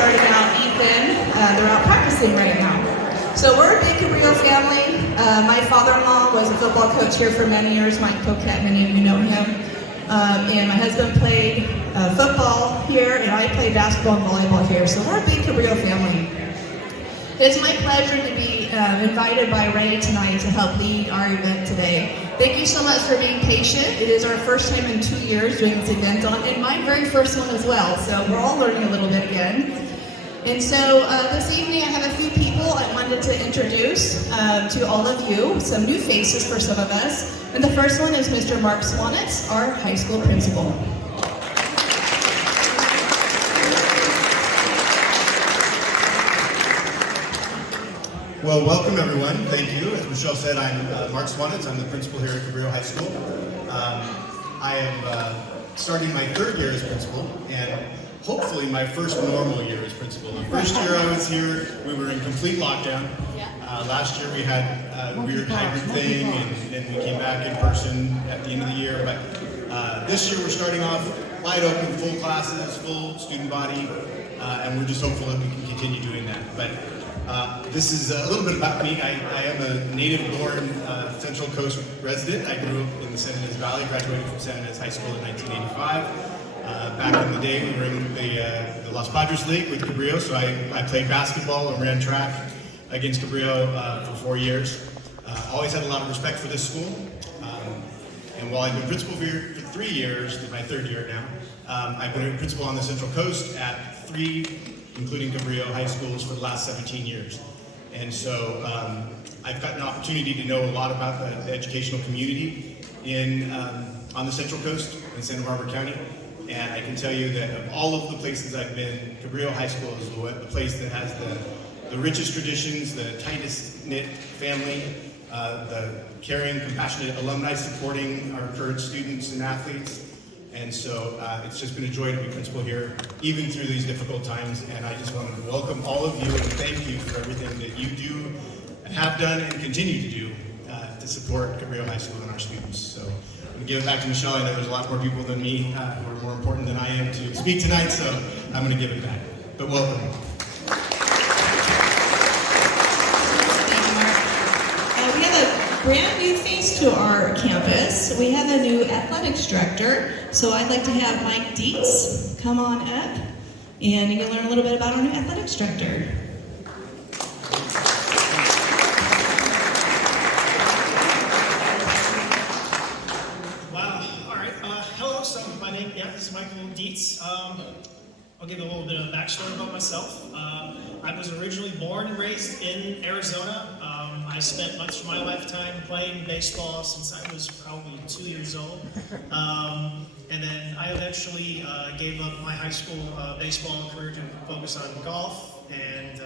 starting out Ethan. They're out practicing right now. So we're a big Cabrillo family. My father-in-law was a football coach here for many years, Mike Coquette, many of you know him. And my husband played football here, and I played basketball and volleyball here. So we're a big Cabrillo family. It's my pleasure to be invited by Ray tonight to help lead our event today. Thank you so much for being patient. It is our first time in 2 years doing this event and my very first one as well. So we're all learning a little bit again. And so this evening I have a few people I wanted to introduce to all of you, some new faces for some of us. And the first one is Mr. Mark Swanitz, our high school principal. Well, welcome everyone. Thank you. As Michelle said, I'm Mark Swanitz. I'm the principal here at Cabrillo High School. I am starting my third year as principal, and hopefully my first normal year as principal. The first year I was here, we were in complete lockdown. Last year we had a weird hybrid thing, and then we came back in person at the end of the year. But this year we're starting off wide open, full classes, full student body, and we're just hopeful that we can continue doing that. But this is a little bit about me. I am a native-born Central Coast resident. I grew up in the San Ynez Valley, graduated from San Ynez High School in 1985. Back in the day, we were in the Los Padres League with Cabrillo, so I played basketball and ran track against Cabrillo for 4 years. Always had a lot of respect for this school. And while I've been principal here for 3 years, this is my third year now, I've been a principal on the Central Coast at 3, including Cabrillo high schools, for the last 17 years. And so I've got an opportunity to know a lot about the educational community on the Central Coast in Santa Barbara County. And I can tell you that of all of the places I've been, Cabrillo High School is the place that has the richest traditions, the tightest knit family, the caring, compassionate alumni supporting our current students and athletes. And so it's just been a joy to be principal here, even through these difficult times. And I just wanted to welcome all of you and thank you for everything that you do, have done, and continue to do to support Cabrillo High School and our students. So I'm going to give it back to Michelle. I know there's a lot more people than me who are more important than I am to speak tonight, so I'm going to give it back. But welcome. We have a brand new face to our campus. We have a new athletics director. So I'd like to have Mike Dietz come on up, and you can learn a little bit about our new athletics director. Wow, all right. Hello, so my name is Michael Dietz. I'll give you a little bit of a backstory about myself. I was originally born and raised in Arizona. I spent much of my lifetime playing baseball since I was probably 2 years old. And then I eventually gave up my high school baseball career to focus on golf and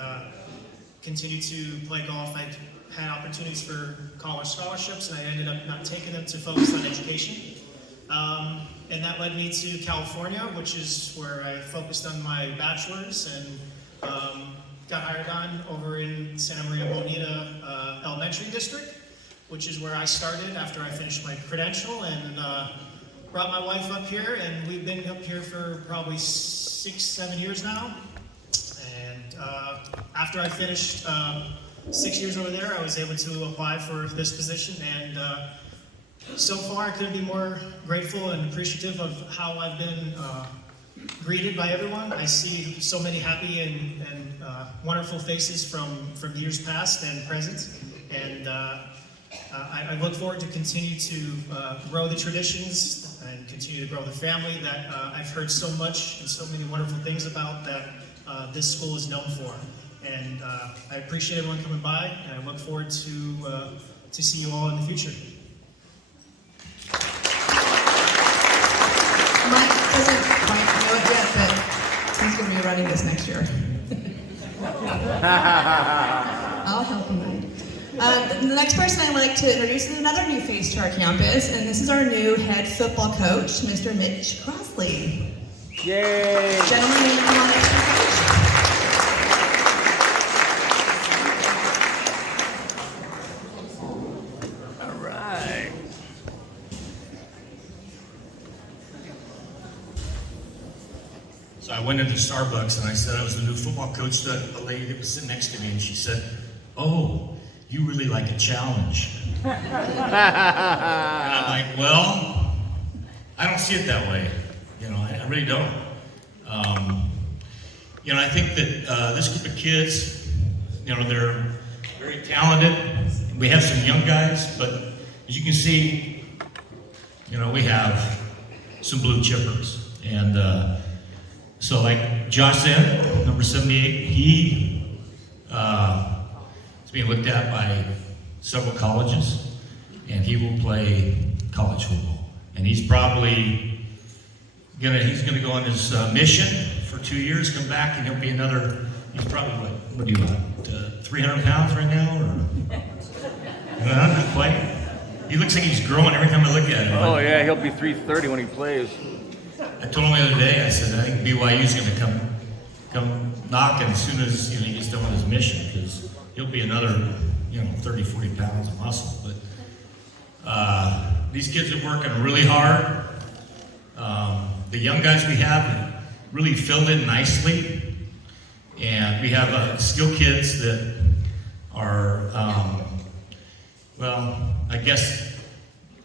continued to play golf. I had opportunities for college scholarships, and I ended up not taking them to focus on education. And that led me to California, which is where I focused on my bachelor's and got hired on over in Santa Maria Bonita Elementary District, which is where I started after I finished my credential, and brought my wife up here, and we've been up here for probably 6-7 years now. And after I finished 6 years over there, I was able to apply for this position, and so far I couldn't be more grateful and appreciative of how I've been greeted by everyone. I see so many happy and wonderful faces from years past and present, and I look forward to continue to grow the traditions and continue to grow the family that I've heard so much and so many wonderful things about that this school is known for. And I appreciate everyone coming by, and I look forward to see you all in the future. Mike doesn't quite know it yet, but he's going to be running this next year. I'll help him out. The next person I'd like to introduce is another new face to our campus, and this is our new head football coach, Mr. Mitch Crossley. Yay! Gentlemen, will you come on up to the stage? All right. So I went went into Starbucks and I said I was the new football coach to a lady that was sitting next to me, and she said, "Oh, you really like a challenge." And I'm like, well, I don't see it that way. You know, I really don't. You know, I think that this group of kids, you know, they're very talented. We have some young guys, but as you can see, you know, we have some blue chippers. And so like Josh said, number 78, he is being looked at by several colleges, and he will play college football. And he's probably he's gonna go on his mission for 2 years, come back, and he'll be another, he's probably what do you want, 300 pounds right now, or? No, not quite. He looks like he's growing every time I look at him. Oh yeah, he'll be 330 when he plays. I told him the other day, I said, I think BYU's gonna come knocking as soon as he gets done with his mission, because he'll be another 30, 40 pounds of muscle. But these kids are working really hard. The young guys we have really filled in nicely, and we have skilled kids that are, well, I guess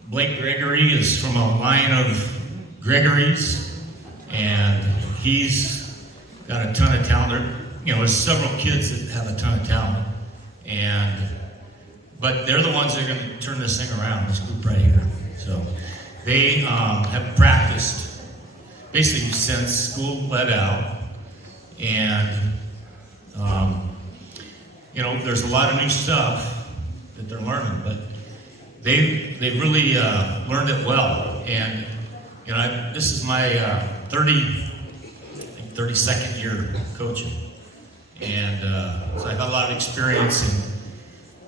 Blake Gregory is from a line of Gregory's, and he's got a ton of talent. There's several kids that have a ton of talent, but they're the ones that are going to turn this thing around, this group right here. So they have practiced basically since school let out, and there's a lot of new stuff that they're learning, but they really learned it well. And this is my 32nd year coaching, and so I've had a lot of experience in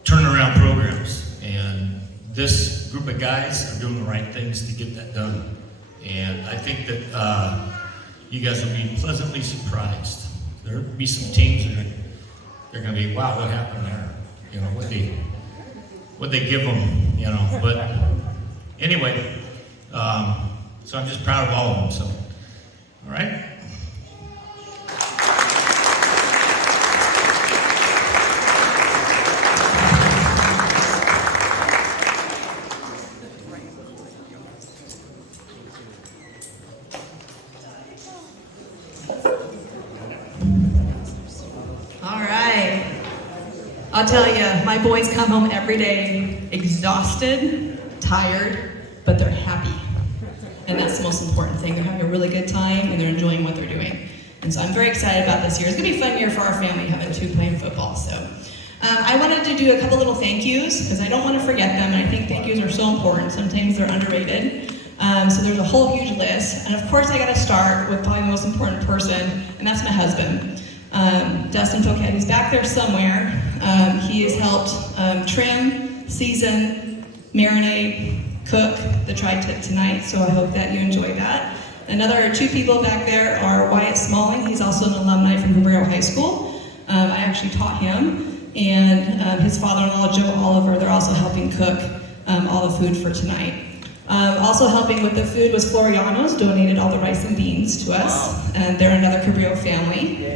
turning around programs, and this group of guys are doing the right things to get that done. And I think that you guys will be pleasantly surprised. There'll be some teams that they're going to be, wow, what happened there? What they give them, But anyway, so I'm just proud of all of them. So, all right. I'll tell you, my boys come home every day exhausted, tired, but they're happy. And that's the most important thing. They're having a really good time and they're enjoying what they're doing. And so I'm very excited about this year. It's gonna be a fun year for our family having two playing football. So I wanted to do a couple little thank yous because I don't want to forget them, and I think thank yous are so important. Sometimes they're underrated. So there's a whole huge list. And of course I gotta start with probably the most important person, and that's my husband. Dustin Toquette, he's back there somewhere. He has helped trim, season, marinate, cook the tri-tip tonight, so I hope that you enjoy that. Another two people back there are Wyatt Smalling. He's also an alumni from Cabrillo High School. I actually taught him, and his father-in-law, Joe Oliver, they're also helping cook all the food for tonight. Also helping with the food was Floriano's, donated all the rice and beans to us. Wow. And they're another Cabrillo family,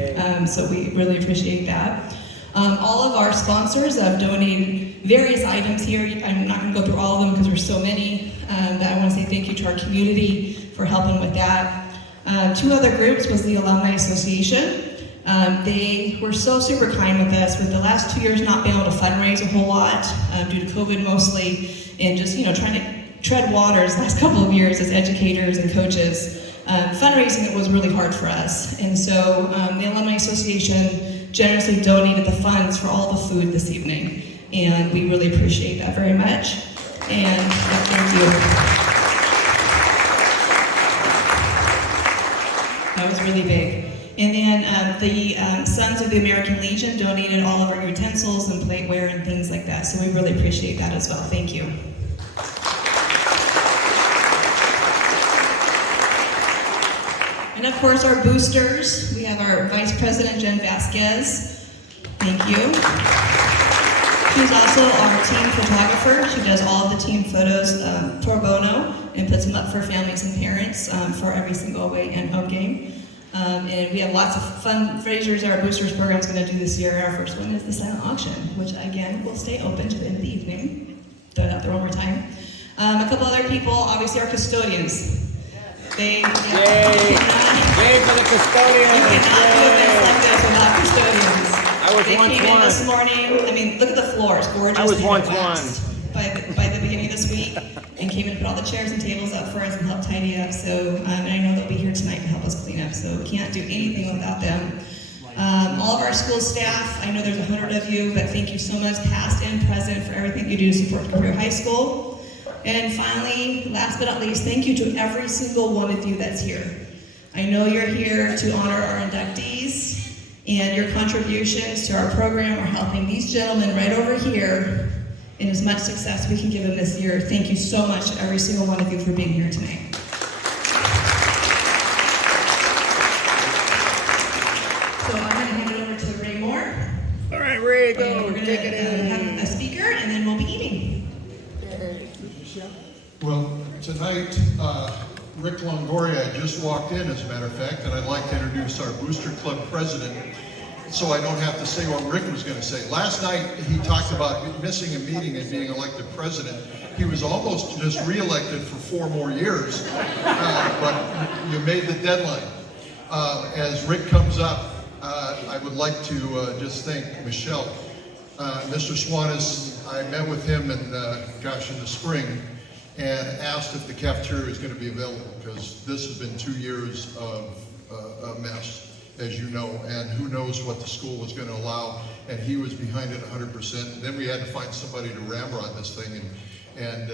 so we really appreciate that. All of our sponsors have donated various items here. I'm not going to go through all of them because there's so many, but I want to say thank you to our community for helping with that. Two other groups was the Alumni Association. They were so super kind with us. With the last 2 years not being able to fundraise a whole lot due to COVID mostly, and just trying to tread waters the last couple of years as educators and coaches. Fundraising was really hard for us, and so the Alumni Association generously donated the funds for all the food this evening, and we really appreciate that very much. And thank you. That was really big. And then the Sons of the American Legion donated all of our utensils and plateware and things like that, so we really appreciate that as well. Thank you. And of course, our boosters. We have our Vice President, Jen Vasquez. Thank you. She's also our team photographer. She does all of the team photos pro bono and puts them up for families and parents for every single away and home game. And we have lots of fundraisers our boosters program is going to do this year. Our first one is the silent auction, which again will stay open to the end of the evening. Throw it out there one more time. A couple other people, obviously our custodians. They Yay! Yay for the custodians! You cannot do events like this without custodians. I was They once came in one. this morning. I mean, look at the floor. It's gorgeous. I was They were once waxed by the beginning of this week, and came in and put all the chairs and tables up for us and helped tidy up. So and I know they'll be here tonight to help us clean up. So can't do anything without them. All of our school staff. I know there's 100 of you, but thank you so much, past and present, for everything you do to support Cabrillo High School. And finally, last but not least, thank you to every single one of you that's here. I know you're here to honor our inductees, and your contributions to our program are helping these gentlemen right over here in as much success we can give them this year. Thank you so much to every single one of you for being here tonight. So I'm going to hand it over to Ray Moore. All right, Ray, And go. we're going Take to it in. have a speaker, and then we'll be eating. Well, tonight, Rick Longoria just walked in, as a matter of fact, and I'd like to introduce our Booster Club president, so I don't have to say what Rick was going to say. Last night, he talked about missing a meeting and being elected president. He was almost just re-elected for 4 more years, but you made the deadline. As Rick comes up, I would like to just thank Michelle. Mr. Swanis, I met with him in the spring, and asked if the cafeteria is going to be available, because this has been 2 years of a mess, as you know, and who knows what the school was going to allow, and he was behind it 100%. Then we had to find somebody to ramrod this thing, and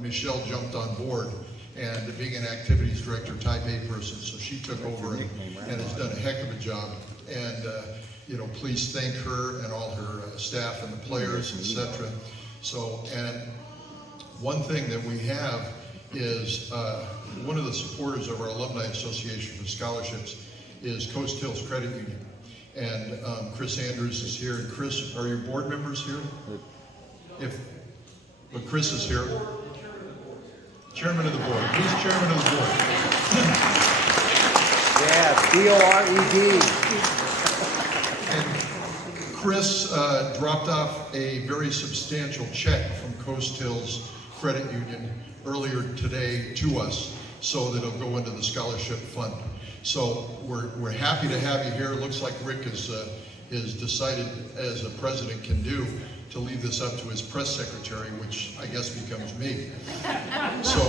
Michelle jumped on board, and being an activities director, type A person, so she took over and has done a heck of a job. And please thank her and all her staff and the players, etc. So, and one thing that we have is one of the supporters of our Alumni Association for Scholarships is Coast Hills Credit Union. And Chris Andrews is here. And Chris, are your board members here? But Chris is here. Chairman of the board. Who's chairman of the board? Yeah, B-O-R-E-D. And Chris dropped off a very substantial check from Coast Hills Credit Union earlier today to us, so that it'll go into the scholarship fund. So we're happy to have you here. It looks like Rick is decided, as a president can do, to leave this up to his press secretary, which I guess becomes me. So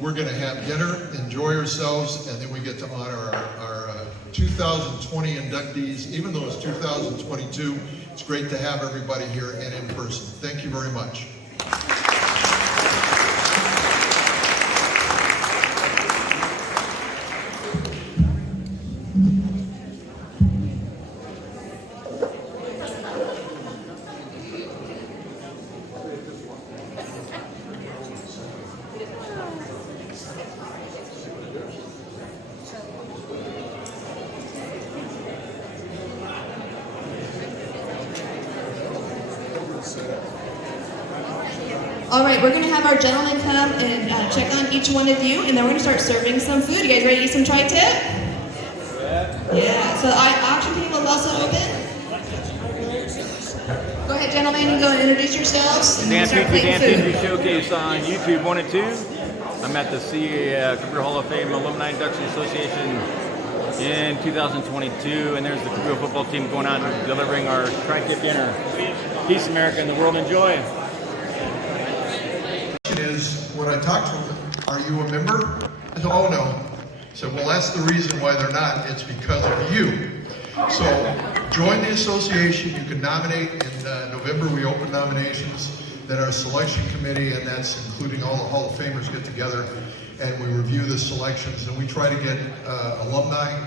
we're going to have dinner, enjoy ourselves, and then we get to honor our 2020 inductees. Even though it's 2022, it's great to have everybody here and in person. Thank you very much. All right, we're going to have our gentlemen come and check on each one of you, and then we're going to start serving some food. You guys ready to eat some tri-tip? Yeah. So auction people is also open. Go ahead, gentlemen, and go and introduce yourselves. And Dan we'll start Petry, plating Dan Petry food. Showcase on YouTube 1 and 2. I'm at the Cabrillo Hall of Fame Alumni Induction Association in 2022, and there's the Cabrillo football team going out and delivering our tri-tip dinner. Peace, America, and the world enjoy. Is when I talk to them, are you a member? I said, oh no. I said, well, that's the reason why they're not. It's because of you. So join the association. You can nominate. In November, we open nominations. Then our selection committee, and that's including all the Hall of Famers, get together and we review the selections. And we try to get alumni,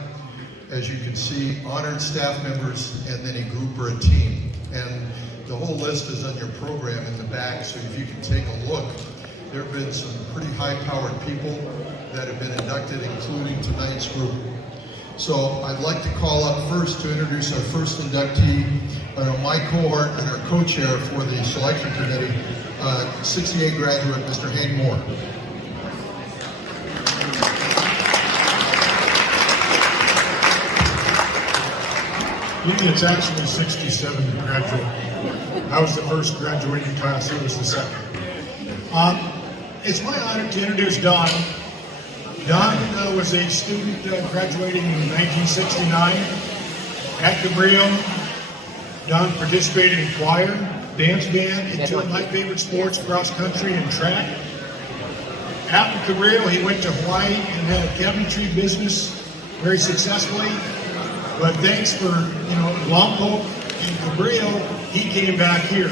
as you can see, honored staff members, and then a group or a team. And the whole list is on your program in the back, so if you can take a look. There have been some pretty high-powered people that have been inducted, including tonight's group. So I'd like to call up first to introduce our first inductee, my cohort and our co-chair for the selection committee, 68 graduate, Mr. Hank Moore. It's actually 67 to graduate. I was the first graduating class, he was the second. It's my honor to introduce Don. Don was a student graduating in 1969 at Cabrillo. Don participated in choir, dance band, and two of my favorite sports, cross country and track. After Cabrillo, he went to Hawaii and had a cabinetry business very successfully. But thanks for, Lompoc and Cabrillo, he came back here.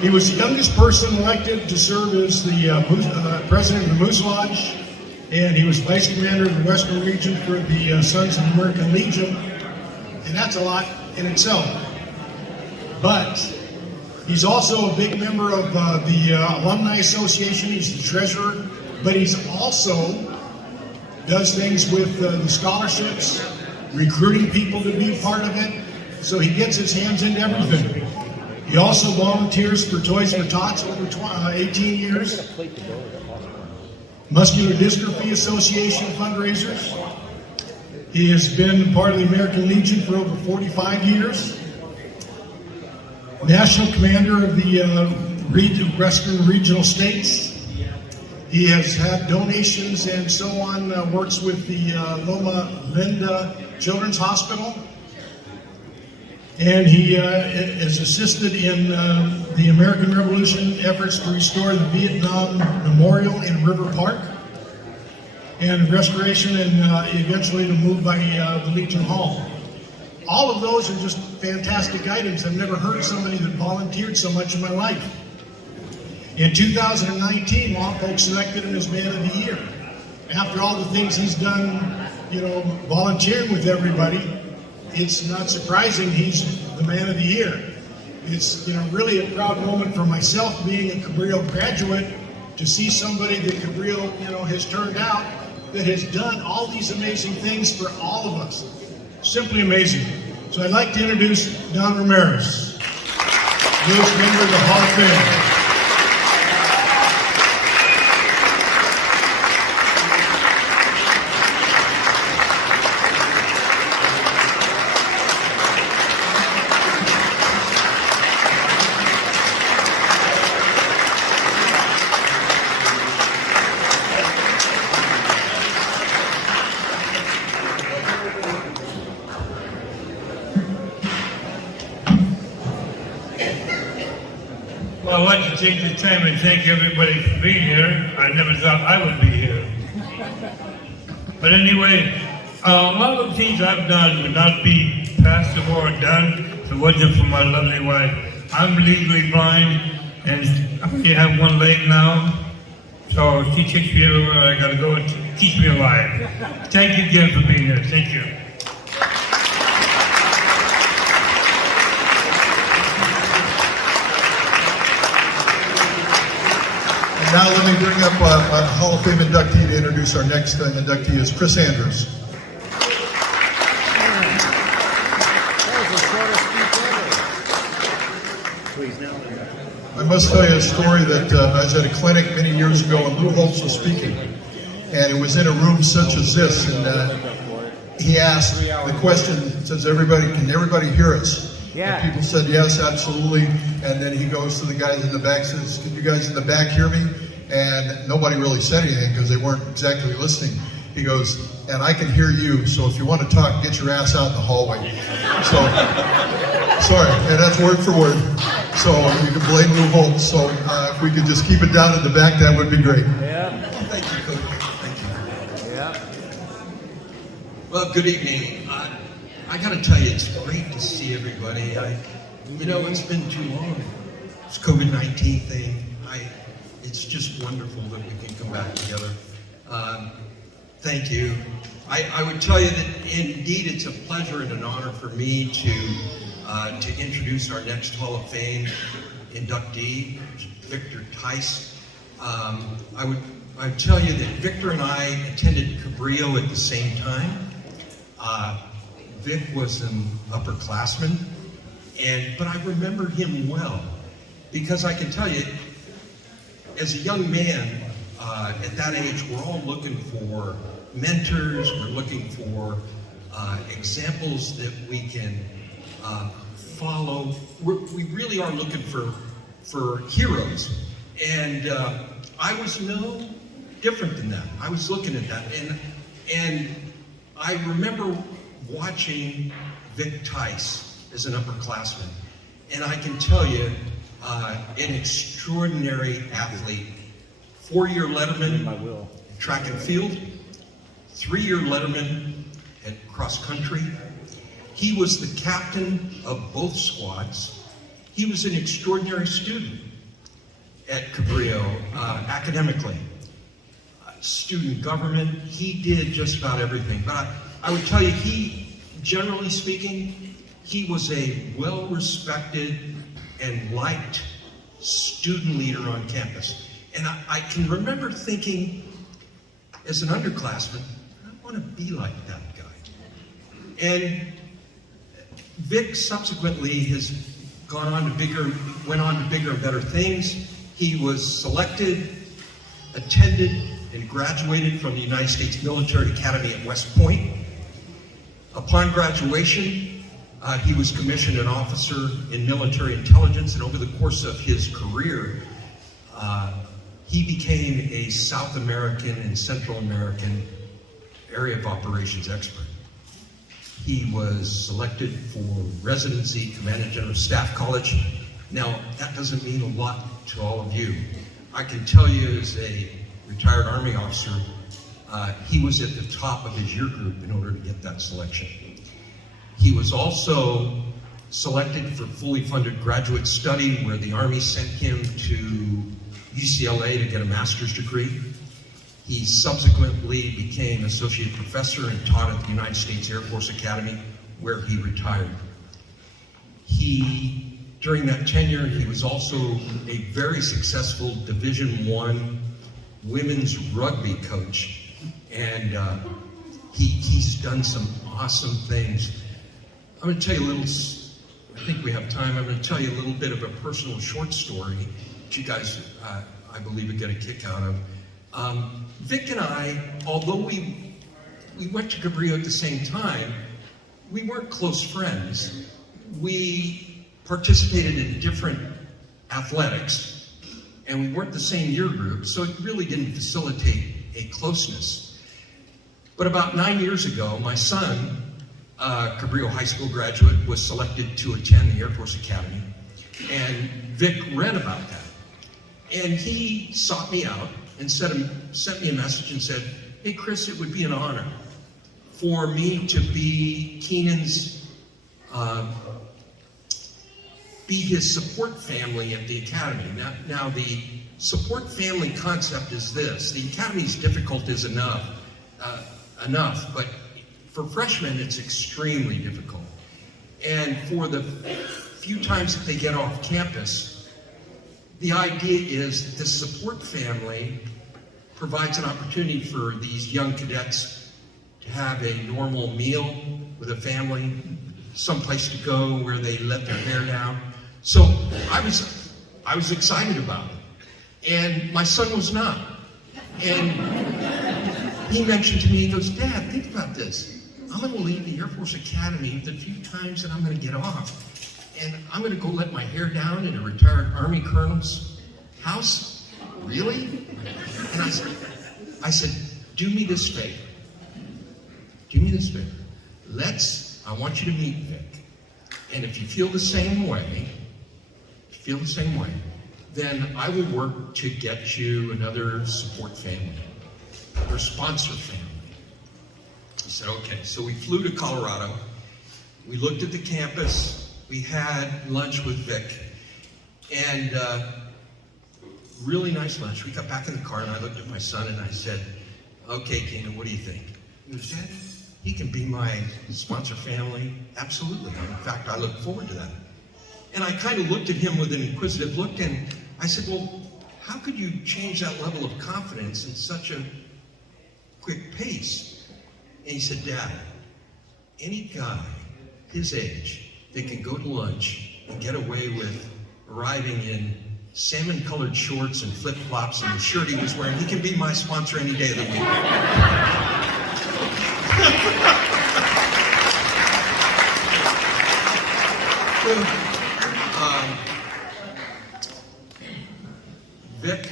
He was the youngest person elected to serve as the president of the Moose Lodge, and he was vice commander of the Western Region for the Sons of the American Legion, and that's a lot in itself. But he's also a big member of the Alumni Association. He's the treasurer, but he's also does things with the scholarships, recruiting people to be part of it, so he gets his hands into everything. He also volunteers for Toys for Tots over 18 years. Muscular Dystrophy Association fundraisers. He has been part of the American Legion for over 45 years. National Commander of the Western Regional States. He has had donations and so on, works with the Loma Linda Children's Hospital. And he has assisted in the American Revolution efforts to restore the Vietnam Memorial in River Park, and restoration and eventually to move by the Legion Hall. All of those are just fantastic items. I've never heard of somebody that volunteered so much in my life. In 2019, Lompoc selected him as Man of the Year. After all the things he's done, volunteering with everybody, it's not surprising he's the Man of the Year. It's really a proud moment for myself, being a Cabrillo graduate, to see somebody that Cabrillo has turned out that has done all these amazing things for all of us. Simply amazing. So I'd like to introduce Don Ramirez, newest member of the Hall of Fame. Well, I'd like to take the time and thank everybody for being here. I never thought I would be here. But anyway, a lot of the things I've done would not be possible or done if it wasn't for my lovely wife. I'm legally blind, and I only have one leg now. So she takes me everywhere I gotta go and keeps me alive. Thank you again for being here. Thank you. Now let me bring up our Hall of Fame inductee to introduce our next inductee is Chris Andrews. I must tell you a story that I was at a clinic many years ago and Lou Holtz was speaking. And it was in a room such as this. And he asked the question, says, can everybody hear us? Yeah. And people said, yes, absolutely. And then he goes to the guys in the back, says, can you guys in the back hear me? And nobody really said anything because they weren't exactly listening. He goes, and I can hear you, so if you want to talk, get your ass out in the hallway. So, sorry, and that's word for word. So you can blame Lou Holtz. So if we could just keep it down in the back, that would be great. Yeah. Thank you, Coach. Thank you. Yeah. Well, good evening. I got to tell you, it's great to see everybody. It's been too long. This COVID-19 thing, it's just wonderful that we can come back together. Thank you. I would tell you that indeed it's a pleasure and an honor for me to introduce our next Hall of Fame inductee, Victor Teice. I'd tell you that Victor and I attended Cabrillo at the same time. Vic was an upperclassman, but I remember him well because I can tell you, as a young man at that age, we're all looking for mentors. We're looking for examples that we can follow. We really are looking for heroes. And I was no different than that. I was looking at that. And I remember watching Vic Teice as an upperclassman. And I can tell you, an extraordinary athlete. 4-year letterman in track and field, 3-year letterman at cross country. He was the captain of both squads. He was an extraordinary student at Cabrillo, academically. Student government, he did just about everything. But I would tell you, he, generally speaking, he was a well-respected and liked student leader on campus. And I can remember thinking, as an underclassman, I want to be like that guy. And Vic subsequently has went on to bigger and better things. He was selected, attended, and graduated from the United States Military Academy at West Point. Upon graduation, he was commissioned an officer in military intelligence, and over the course of his career, he became a South American and Central American area of operations expert. He was selected for residency, Commandant General Staff College. Now, that doesn't mean a lot to all of you. I can tell you, as a retired Army officer, he was at the top of his year group in order to get that selection. He was also selected for fully funded graduate study, where the Army sent him to UCLA to get a master's degree. He subsequently became associate professor and taught at the United States Air Force Academy, where he retired. During that tenure, he was also a very successful Division I women's rugby coach. And he's done some awesome things. I'm going to tell you a little, I think we have time, I'm going to tell you a little bit of a personal short story that you guys, I believe, would get a kick out of. Vic and I, although we went to Cabrillo at the same time, we weren't close friends. We participated in different athletics, and we weren't the same year group, so it really didn't facilitate a closeness. But about 9 years ago, my son, Cabrillo High School graduate, was selected to attend the Air Force Academy, and Vic read about that. And he sought me out and sent me a message and said, "Hey Chris, it would be an honor for me to be Keenan's, be his support family at the Academy." Now the support family concept is this: the Academy's difficult is enough, but for freshmen it's extremely difficult. And for the few times that they get off campus, the idea is the support family provides an opportunity for these young cadets to have a normal meal with a family, someplace to go where they let their hair down. So I was excited about it, and my son was not. And he mentioned to me, he goes, "Dad, think about this. I'm going to leave the Air Force Academy the few times that I'm going to get off, and I'm going to go let my hair down in a retired Army colonel's house? Really?" And I said, "Do me this favor. Do me this favor. I want you to meet Vic. And if you feel the same way, then I will work to get you another support family, or sponsor family." He said, "Okay." So we flew to Colorado. We looked at the campus. We had lunch with Vic. And really nice lunch. We got back in the car and I looked at my son and I said, "Okay, Keenan, what do you think?" He goes, "Dad, he can be my sponsor family." "Absolutely. In fact, I look forward to that." And I kind of looked at him with an inquisitive look, and I said, "Well, how could you change that level of confidence in such a quick pace?" And he said, "Dad, any guy his age that can go to lunch and get away with arriving in salmon-colored shorts and flip-flops and the shirt he was wearing, he can be my sponsor any day of the week." Vic,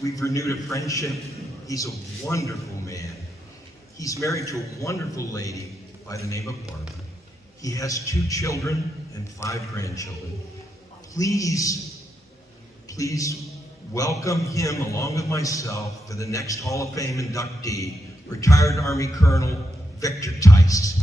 we've renewed a friendship. He's a wonderful man. He's married to a wonderful lady by the name of Barbara. He has 2 children and 5 grandchildren. Please welcome him along with myself for the next Hall of Fame inductee, retired Army Colonel Victor Teice.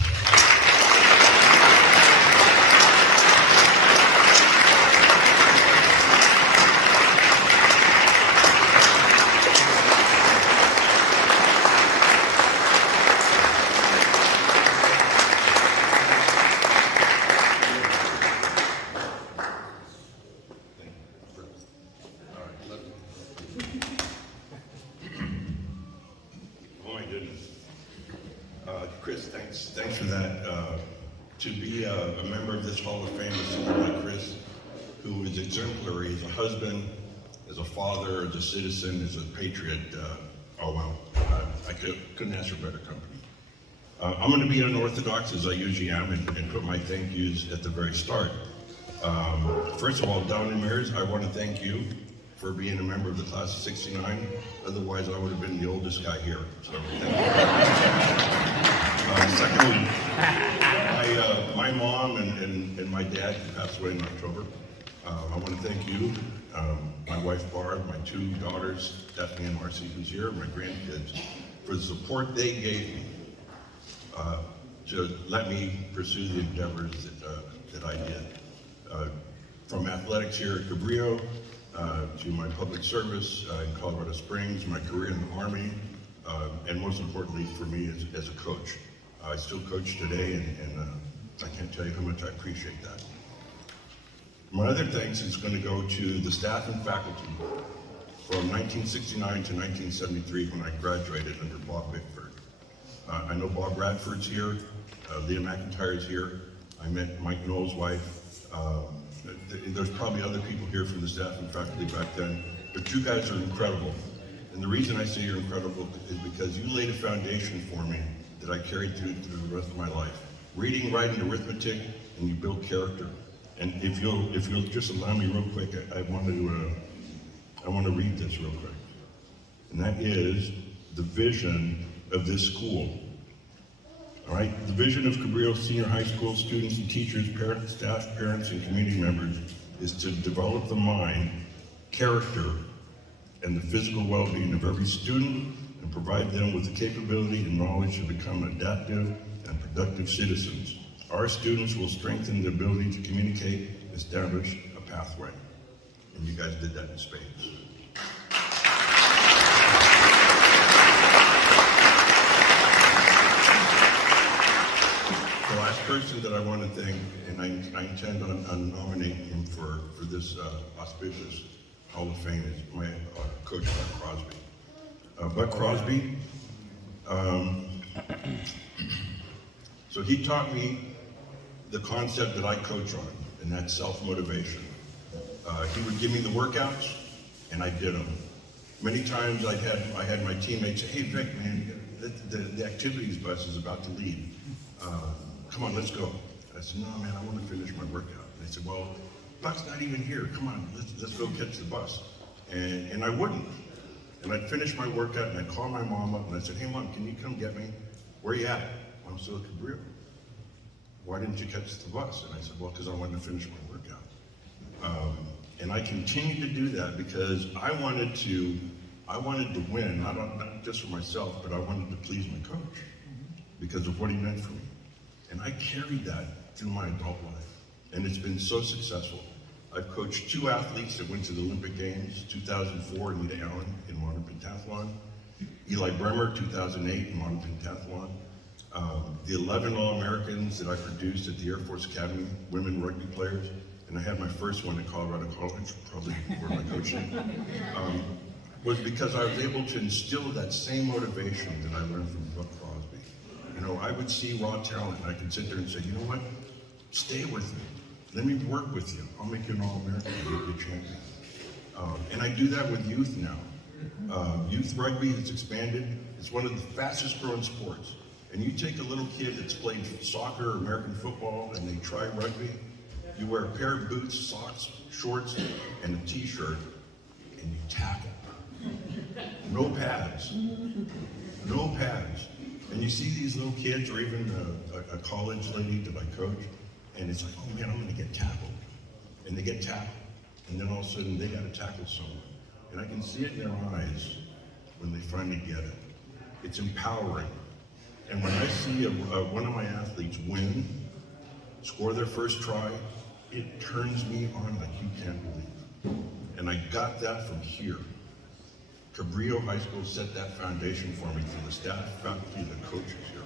Thanks for that. To be a member of this Hall of Fame is someone like Chris, who is exemplary as a husband, as a father, as a citizen, as a patriot. Oh well, I couldn't ask for better company. I'm going to be unorthodox as I usually am and put my thank yous at the very start. First of all, Don and Ramirez, I want to thank you for being a member of the class of '69. Otherwise, I would have been the oldest guy here. So, secondly, my mom and my dad who passed away in October. I want to thank you, my wife Barb, my 2 daughters, Daphne and Marcy, who's here, my grandkids, for the support they gave me to let me pursue the endeavors that I did. From athletics here at Cabrillo, to my public service in Colorado Springs, my career in the Army, and most importantly for me as a coach. I still coach today, and I can't tell you how much I appreciate that. My other thanks is going to go to the staff and faculty from 1969 to 1973 when I graduated under Bob Bickford. I know Bob Radford's here, Leah McIntyre's here. I met Mike Knoll's wife. There's probably other people here from the staff and faculty back then, but you guys are incredible. And the reason I say you're incredible is because you laid a foundation for me that I carried through the rest of my life. Reading, writing, arithmetic, and you build character. And if you'll just allow me real quick, I want to read this real quick. And that is the vision of this school. All right, the vision of Cabrillo Senior High School students and teachers, parents, staff, parents, and community members is to develop the mind, character, and the physical well-being of every student and provide them with the capability and knowledge to become adaptive and productive citizens. Our students will strengthen the ability to communicate, establish a pathway. And you guys did that in spades. The last person that I want to thank, and I intend on nominating him for this auspicious Hall of Fame, is my coach, Buck Crosby. Buck Crosby, so he taught me the concept that I coach on, and that's self-motivation. He would give me the workouts, and I did them. Many times I had my teammates say, "Hey Vic, man, the activities bus is about to leave. Come on, let's go." I said, "No, man, I want to finish my workout." And they said, "Well, Buck's not even here. Come on, let's go catch the bus." And I wouldn't. And I'd finish my workout, and I'd call my mom up, and I said, "Hey, Mom, can you come get me? Where you at?" "I'm still at Cabrillo." "Why didn't you catch the bus?" And I said, "Well, because I wanted to finish my workout." And I continued to do that because I wanted to win, not just for myself, but I wanted to please my coach because of what he meant for me. And I carried that through my adult life, and it's been so successful. I've coached 2 athletes that went to the Olympic Games, 2004, Anita Allen in modern pentathlon, Eli Bremer, 2008 in modern pentathlon, the 11 All-Americans that I produced at the Air Force Academy, women rugby players, and I had my first one at Colorado College, probably where my coaching, was because I was able to instill that same motivation that I learned from Buck Crosby. You know, I would see raw talent, and I could sit there and say, "You know what? Stay with me. Let me work with you. I'll make you an All-American, you'll be a champion." And I do that with youth now. Youth rugby has expanded. It's one of the fastest growing sports. And you take a little kid that's played soccer or American football and they try rugby, You wear a pair of boots, socks, shorts, and a t-shirt, and you tackle. No pads. No pads. And you see these little kids, or even a college lady that I coach, and it's like, oh man, I'm gonna get tackled. And they get tackled. And then all of a sudden, they gotta tackle someone. And I can see it in their eyes when they finally get it. It's empowering. And when I see one of my athletes win, score their first try, it turns me on like you can't believe. And I got that from here. Cabrillo High School set that foundation for me through the staff, faculty, and the coaches here.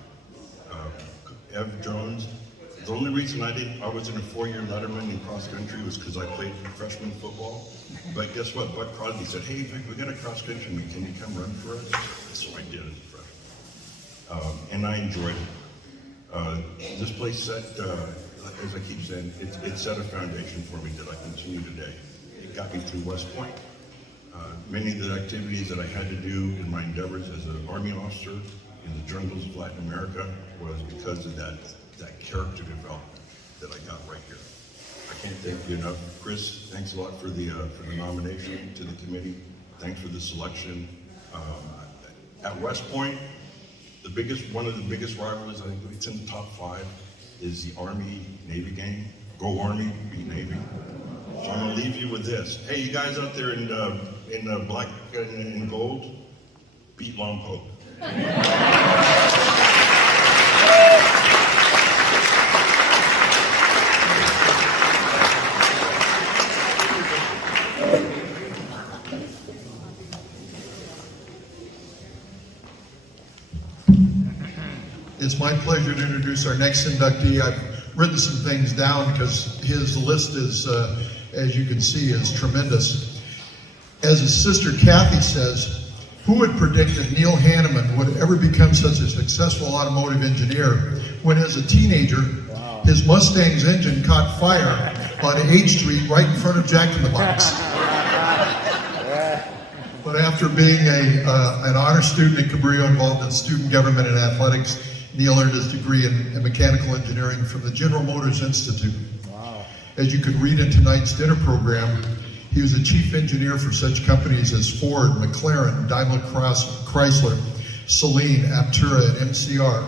Ev Jones, the only reason I was in a 4-year letterman in cross country was because I played freshman football. But guess what? Buck Crosby said, hey Vic, we got a cross country meet, can you come run for us? So I did as a freshman. And I enjoyed it. This place set, as I keep saying, it set a foundation for me that I continue today. It got me through West Point. Many of the activities that I had to do in my endeavors as an Army officer in the jungles of Latin America was because of that character development that I got right here. I can't thank you enough. Chris, thanks a lot for the nomination to the committee. Thanks for the selection. At West Point, one of the biggest rivalries, I think it's in the top 5, is the Army-Navy game. Go Army, beat Navy. So I'm gonna leave you with this. Hey, you guys out there in black and gold, beat Lompoc. It's my pleasure to introduce our next inductee. I've written some things down because his list is, as you can see, is tremendous. As his sister Kathy says, who would predict that Neil Hanneman would ever become such a successful automotive engineer when as a teenager, his Mustang's engine caught fire on 8th Street right in front of Jack in the Box. But after being an honor student at Cabrillo involved in student government and athletics, Neil earned his degree in mechanical engineering from the General Motors Institute. Wow. As you could read in tonight's dinner program, he was a chief engineer for such companies as Ford, McLaren, Daimler Chrysler, Saleen, Aptura, and MCR.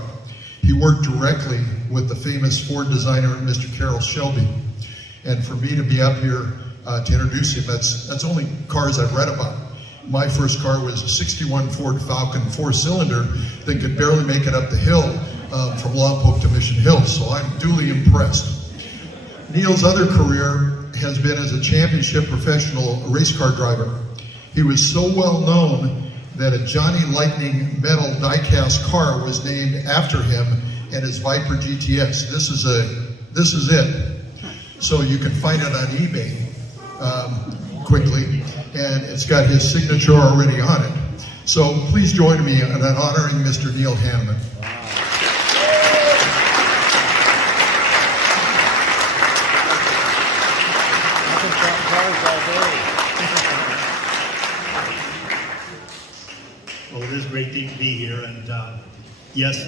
He worked directly with the famous Ford designer, Mr. Carroll Shelby. And for me to be up here to introduce him, that's only cars I've read about. My first car was a 61 Ford Falcon 4-cylinder that could barely make it up the hill from Lompoc to Mission Hill, so I'm duly impressed. Neil's other career has been as a championship professional race car driver. He was so well known that a Johnny Lightning metal die-cast car was named after him and his Viper GTS. This is it. So you can find it on eBay quickly, and it's got his signature already on it. So please join me in honoring Mr. Neil Hanneman. Well, it is great to be here, and yes,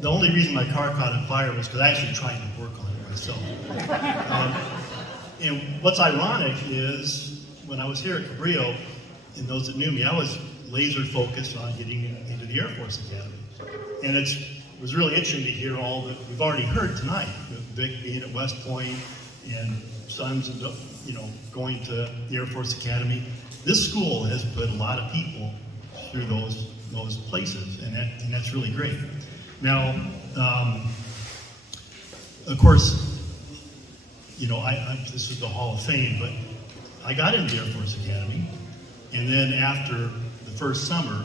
the only reason my car caught on fire was because I actually tried to work on it myself. And what's ironic is, when I was here at Cabrillo, and those that knew me, I was laser focused on getting into the Air Force Academy. And it was really interesting to hear all that we've already heard tonight, Vic being at West Point, and sons, going to the Air Force Academy. This school has put a lot of people through those places, and that's really great. Now, of course, this is the Hall of Fame, but I got into the Air Force Academy, and then after the first summer,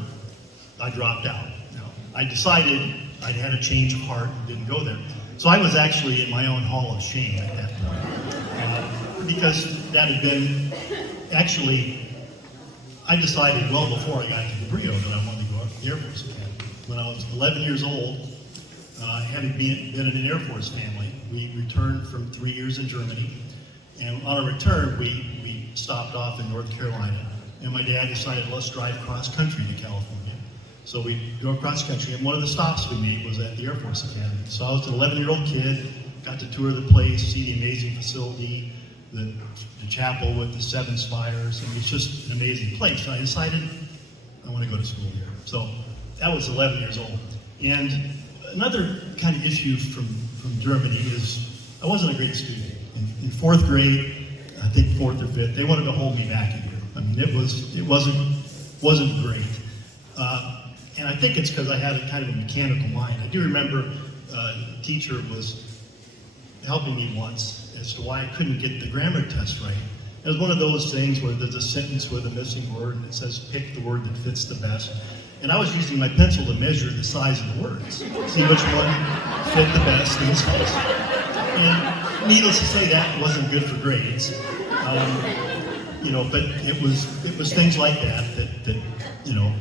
I dropped out. Now, I decided I'd had a change of heart and didn't go there. So I was actually in my own Hall of Shame at that point, because that had been, actually, I decided well before I got to Cabrillo that I wanted to go up to the Air Force Academy. When I was 11 years old, having been in an Air Force family, we returned from 3 years in Germany, and on our return, we stopped off in North Carolina, and my dad decided, let's drive cross country to California. So we drove cross country, and one of the stops we made was at the Air Force Academy. So I was an 11-year-old kid, got to tour the place, see the amazing facility, the chapel with the 7 spires. And it's just an amazing place. And I decided I want to go to school here. So that was 11 years old. And another kind of issue from Germany is I wasn't a great student. In 4th grade, I think 4th or 5th, they wanted to hold me back a year. I mean, it wasn't great. And I think it's because I had a kind of a mechanical mind. I do remember a teacher was helping me once as to why I couldn't get the grammar test right. It was one of those things where there's a sentence with a missing word and it says pick the word that fits the best. And I was using my pencil to measure the size of the words, see which one fit the best in the space. And needless to say, that wasn't good for grades. You know, but it was things like that you know,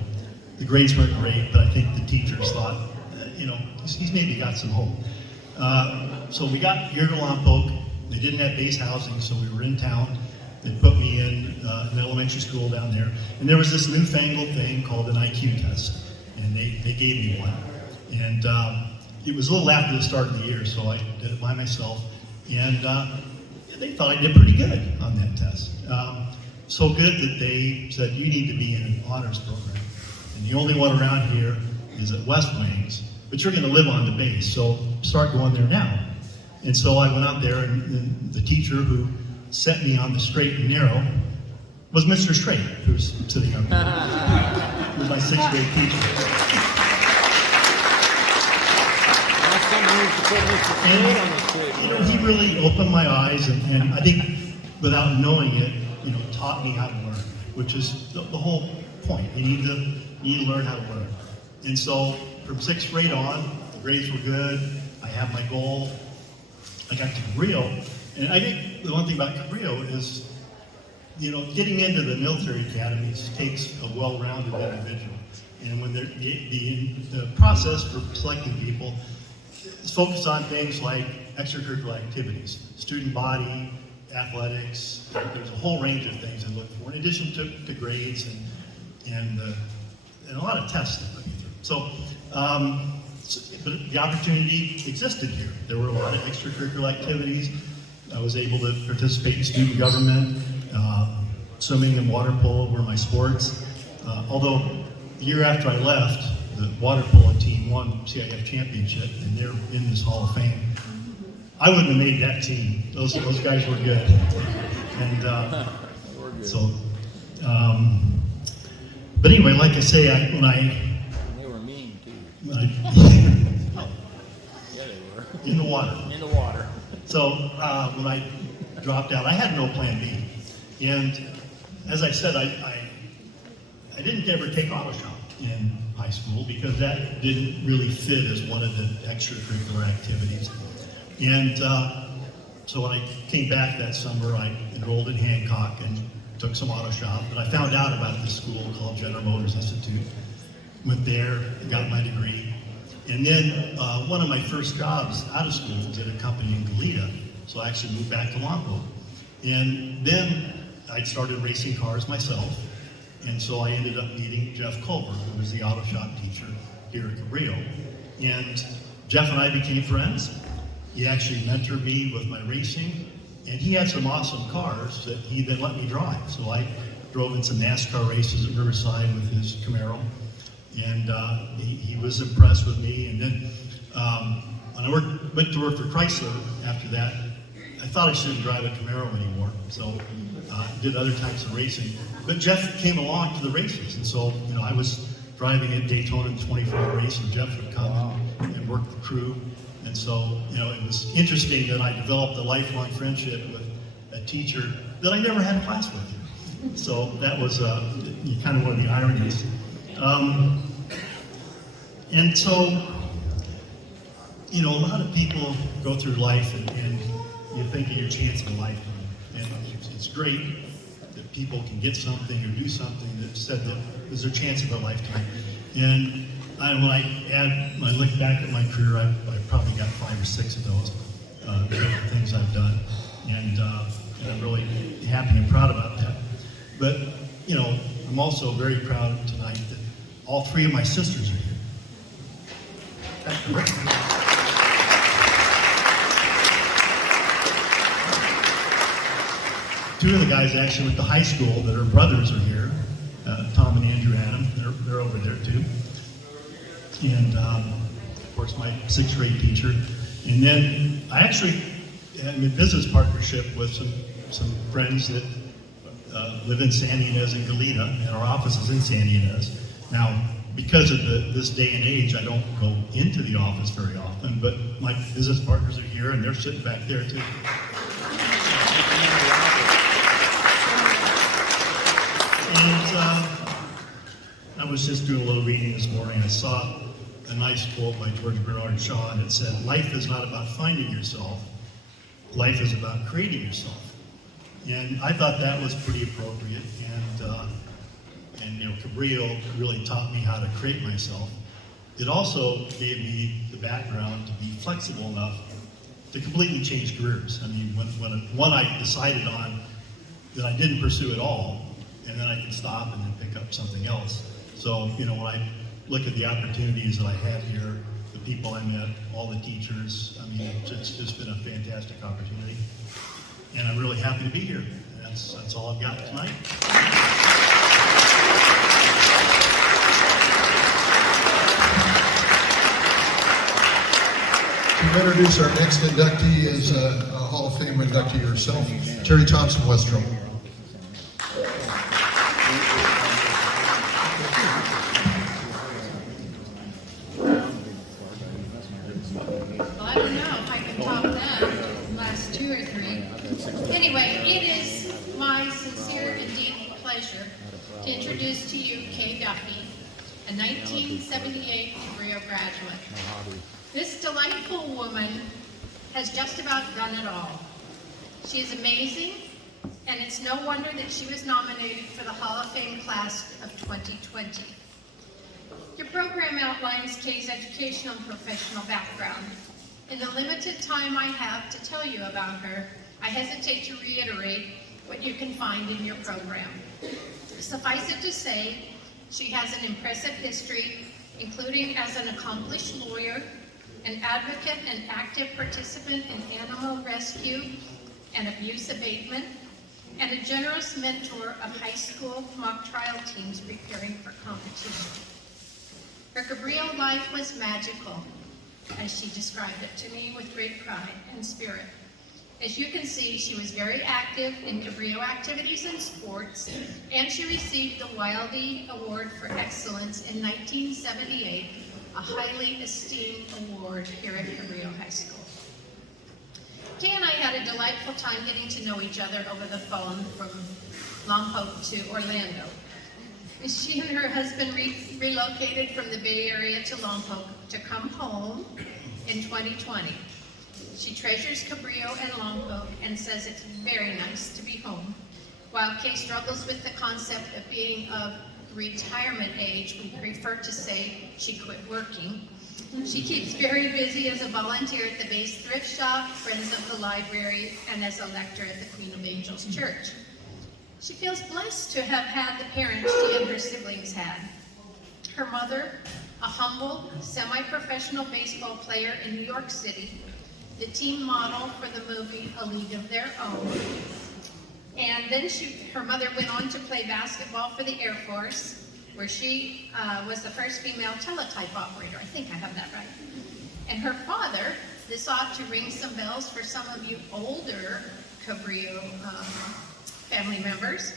the grades weren't great, but I think the teachers thought, you know, he's maybe got some hope. So we got Jurgen-Lompoc. They didn't have base housing, so we were in town. They put me in an elementary school down there. And there was this newfangled thing called an IQ test. And they gave me one. And it was a little after the start of the year, so I did it by myself. And they thought I did pretty good on that test. So good that they said, you need to be in an honors program. And the only one around here is at West Wings, but you're gonna live on the base, so start going there now. And so I went out there, and the teacher who set me on the straight and narrow was Mr. Straight, who's sitting up there. He was my 6th grade teacher. And, you know, he really opened my eyes, and I think without knowing it, you know, taught me how to learn, which is the whole point. You need to learn how to learn. And so from 6th grade on, the grades were good. I had my goal. I got to Cabrillo, and I think the one thing about Cabrillo is, you know, getting into the military academies takes a well-rounded individual. And when the process for selecting people is focused on things like extracurricular activities, student body, athletics, there's a whole range of things they look for, in addition to grades and a lot of tests they put you through. So, but the opportunity existed here. There were a lot of extracurricular activities. I was able to participate in student government. Swimming and water polo were my sports. Although the year after I left, the water polo team won CIF championship, and they're in this Hall of Fame. I wouldn't have made that team. Those guys were good. And so, but anyway, like I say, when they were mean too. Yeah, they were. In the water. In the water. So when I dropped out, I had no plan B. And as I said, I didn't ever take auto shop in high school because that didn't really fit as one of the extracurricular activities. And so when I came back that summer, I enrolled in Hancock and took some auto shop. But I found out about this school called General Motors Institute. Went there, got my degree. And then one of my first jobs out of school was at a company in Galita. So I actually moved back to Lompoc. And then I started racing cars myself. And so I ended up meeting Jeff Culver, who was the auto shop teacher here at Cabrillo. And Jeff and I became friends. He actually mentored me with my racing. And he had some awesome cars that he then let me drive. So I drove in some NASCAR races at Riverside with his Camaro. And he was impressed with me. And then when I went to work for Chrysler after that, I thought I shouldn't drive a Camaro anymore. So did other types of racing. But Jeff came along to the races. And so, you know, I was driving at Daytona in the 24-hour race, and Jeff would come and work the crew. And so, you know, it was interesting that I developed a lifelong friendship with a teacher that I never had a class with. So that was kind of one of the ironies. And so, you know, a lot of people go through life and you think of your chance of a lifetime. And it's great that people can get something or do something that said that was their chance of a lifetime. And when I look back at my career, I probably got 5 or 6 of those different things I've done. And I'm really happy and proud about that. But, you know, I'm also very proud tonight that all 3 of my sisters are here. That's great. two of the guys actually went to high school that are brothers are here. Tom and Andrew Adam, they're over there too. And of course my 6th grade teacher. And then I actually am in business partnership with some friends that live in San Ynez and Galena, and our office is in San Ynez. Now, because of this day and age, I don't go into the office very often, but my business partners are here and they're sitting back there too. And I was just doing a little reading this morning. I saw a nice quote by George Bernard Shaw, and it said, "Life is not about finding yourself. Life is about creating yourself." And I thought that was pretty appropriate. And you know, Cabrillo really taught me how to create myself. It also gave me the background to be flexible enough to completely change careers. I mean, when I decided on that I didn't pursue it all, and then I can stop and then pick up something else. So, you know, when I look at the opportunities that I have here, the people I met, all the teachers, I mean, it's just been a fantastic opportunity. And I'm really happy to be here. And that's all I've got tonight. To introduce our next inductee is a Hall of Fame inductee herself, Terry Thompson Westrom. Well, I don't know if I can top that, last 2 or 3. Anyway, it is my sincere and deep pleasure to introduce to you Kay Duffy, a 1978 Cabrillo graduate. This delightful woman has just about done it all. She is amazing, and it's no wonder that she was nominated for the Hall of Fame class of 2020. Your program outlines Kay's educational and professional background. In the limited time I have to tell you about her, I hesitate to reiterate what you can find in your program. Suffice it to say, she has an impressive history, including as an accomplished lawyer, an advocate and active participant in animal rescue and abuse abatement, and a generous mentor of high school mock trial teams preparing for competition. Her Cabrillo life was magical, as she described it to me with great pride and spirit. As you can see, she was very active in Cabrillo activities and sports, and she received the Wildy Award for Excellence in 1978, a highly esteemed award here at Cabrillo High School. Kay and I had a delightful time getting to know each other over the phone from Lompoc to Orlando. She and her husband relocated from the Bay Area to Lompoc to come home in 2020. She treasures Cabrillo and Lompoc and says it's very nice to be home. While Kay struggles with the concept of being of retirement age, we prefer to say she quit working. She keeps very busy as a volunteer at the Base Thrift Shop, Friends of the Library, and as a lector at the Queen of Angels Church. She feels blessed to have had the parents she and her siblings had. Her mother, a humble, semi-professional baseball player in New York City, the team model for the movie A League of Their Own. And then her mother went on to play basketball for the Air Force, where she was the first female teletype operator. I think I have that right. And her father, this ought to ring some bells for some of you older Cabrillo family members.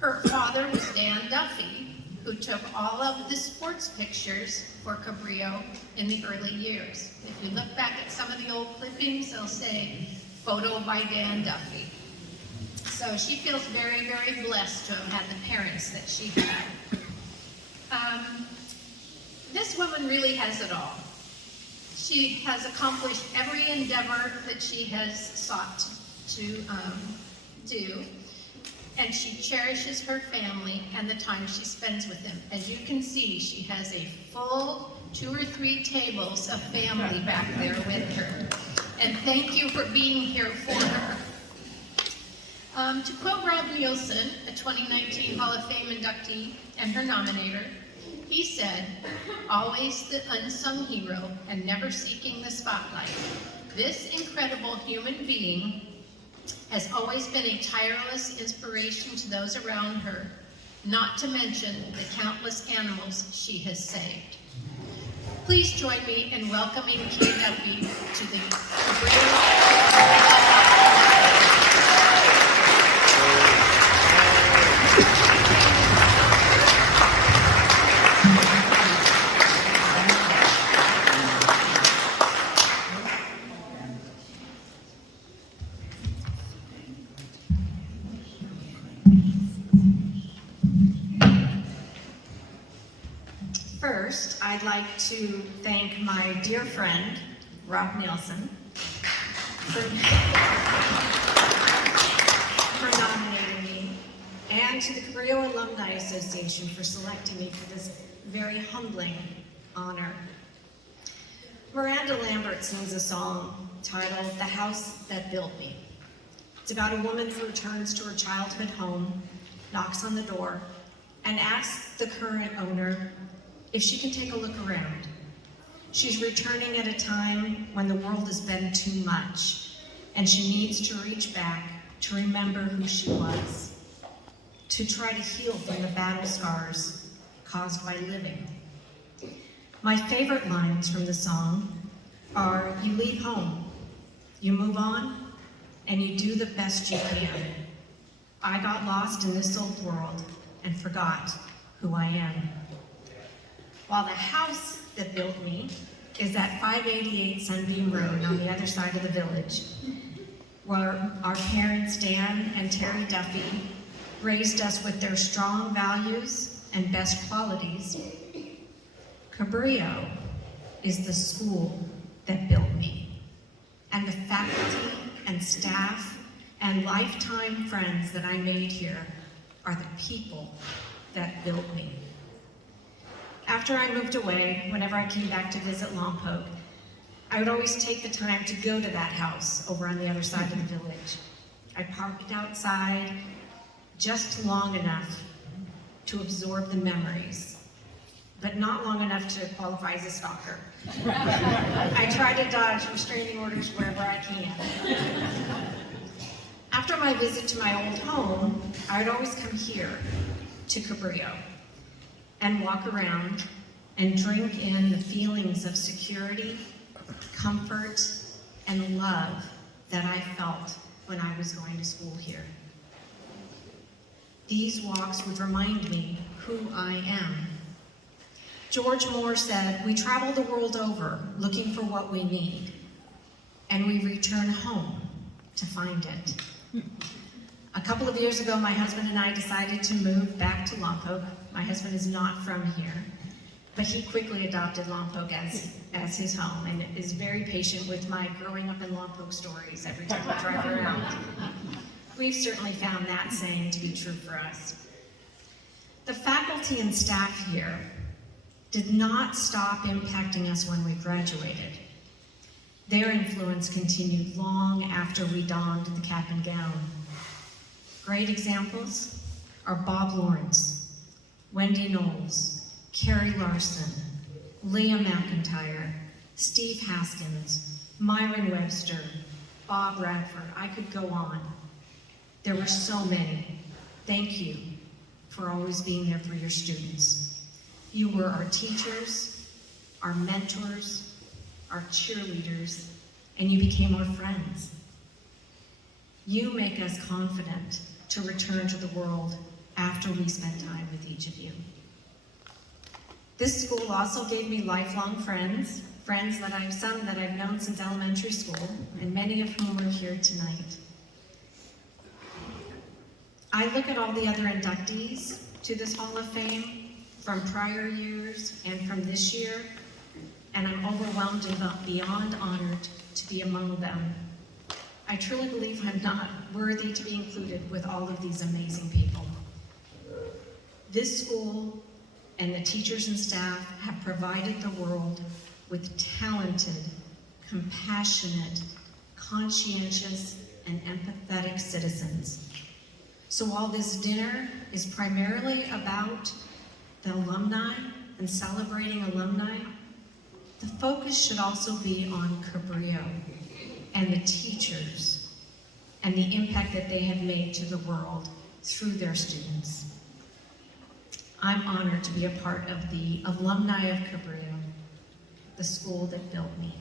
Her father was Dan Duffy, who took all of the sports pictures for Cabrillo in the early years. If you look back at some of the old clippings, they'll say, photo by Dan Duffy. So she feels very, very blessed to have had the parents that she had. This woman really has it all. She has accomplished every endeavor that she has sought to do, and she cherishes her family and the time she spends with them. As you can see, she has a full 2 or 3 tables of family back there with her. And thank you for being here for her. To quote Rob Nielsen, a 2019 Hall of Fame inductee and her nominator, he said, "Always the unsung hero and never seeking the spotlight. This incredible human being has always been a tireless inspiration to those around her, not to mention the countless animals she has saved. Please join me in welcoming Kay Duffy to the Cabrillo. First, I'd like to thank my dear friend, Rob Nielsen, for nominating me, and to the Cabrillo Alumni Association for selecting me for this very humbling honor. Miranda Lambert sings a song titled "The House That Built Me." It's about a woman who returns to her childhood home, knocks on the door, and asks the current owner if she can take a look around. She's returning at a time when the world has been too much, and she needs to reach back to remember who she was, to try to heal from the battle scars caused by living. My favorite lines from the song are, "You leave home, you move on, and you do the best you can. I got lost in this old world and forgot who I am." While the house that built me is at 588 Sunbeam Road on the other side of the village, where our parents, Dan and Terry Duffy, raised us with their strong values and best qualities, Cabrillo is the school that built me, and the faculty and staff and lifetime friends that I made here are the people that built me. After I moved away, whenever I came back to visit Lompoc, I would always take the time to go to that house over on the other side of the village. I parked outside just long enough to absorb the memories, but not long enough to qualify as a stalker. I try to dodge restraining orders wherever I can. After my visit to my old home, I would always come here to Cabrillo and walk around and drink in the feelings of security, comfort, and love that I felt when I was going to school here. These walks would remind me who I am. George Moore said, "We travel the world over looking for what we need, and we return home to find it." A couple of years ago, my husband and I decided to move back to Lompoc. My husband is not from here, but he quickly adopted Lompoc as his home and is very patient with my growing up in Lompoc stories every time we drive around. We've certainly found that saying to be true for us. The faculty and staff here did not stop impacting us when we graduated. Their influence continued long after we donned the cap and gown. Great examples are Bob Lawrence, Wendy Knowles, Carrie Larson, Leah McIntyre, Steve Haskins, Myron Webster, Bob Radford. I could go on. There were so many. Thank you for always being there for your students. You were our teachers, our mentors, our cheerleaders, and you became our friends. You make us confident to return to the world after we spend time with each of you. This school also gave me lifelong friends, some that I've known since elementary school, and many of whom are here tonight. I look at all the other inductees to this Hall of Fame from prior years and from this year, and I'm overwhelmed and beyond honored to be among them. I truly believe I'm not worthy to be included with all of these amazing people. This school and the teachers and staff have provided the world with talented, compassionate, conscientious, and empathetic citizens. So while this dinner is primarily about the alumni and celebrating alumni, the focus should also be on Cabrillo and the teachers and the impact that they have made to the world through their students. I'm honored to be a part of the alumni of Cabrillo, the school that built me.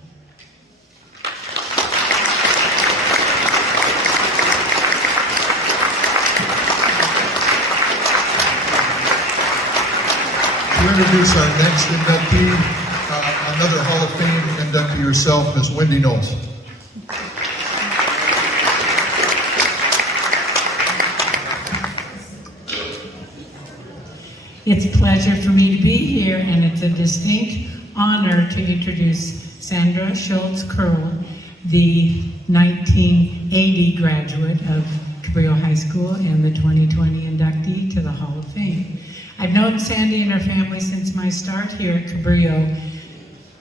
To introduce our next inductee, another Hall of Fame inductee herself, Ms. Wendy Knowles. It's a pleasure for me to be here, and it's a distinct honor to introduce Sandra Schultz Curl, the 1980 graduate of Cabrillo High School and the 2020 inductee to the Hall of Fame. I've known Sandy and her family since my start here at Cabrillo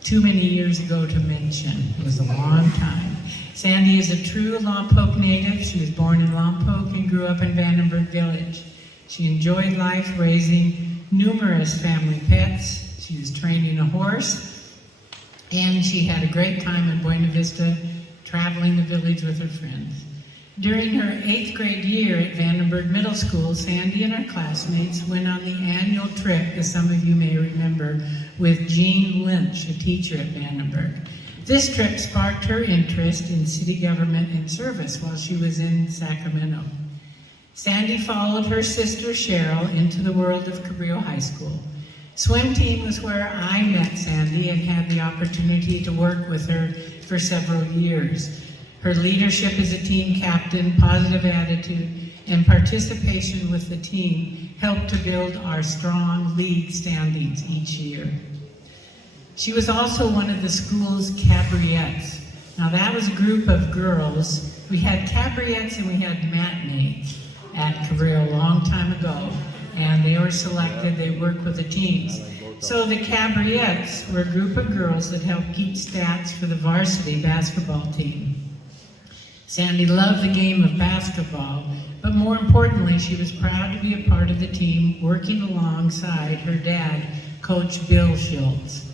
too many years ago to mention. It was a long time. Sandy is a true Lompoc native. She was born in Lompoc and grew up in Vandenberg Village. She enjoyed life raising numerous family pets. She was training a horse, and she had a great time in Buena Vista, traveling the village with her friends. During her 8th grade year at Vandenberg Middle School, Sandy and her classmates went on the annual trip, as some of you may remember, with Jean Lynch, a teacher at Vandenberg. This trip sparked her interest in city government and service while she was in Sacramento. Sandy followed her sister Cheryl into the world of Cabrillo High School. Swim team was where I met Sandy and had the opportunity to work with her for several years. Her leadership as a team captain, positive attitude, and participation with the team helped to build our strong league standings each year. She was also one of the school's cabarets. Now that was a group of girls. We had cabarets and we had matinees at Cabrillo a long time ago, and they were selected, they worked with the teams. So the cabarets were a group of girls that helped keep stats for the varsity basketball team. Sandy loved the game of basketball, but more importantly, she was proud to be a part of the team working alongside her dad, Coach Bill Schultz.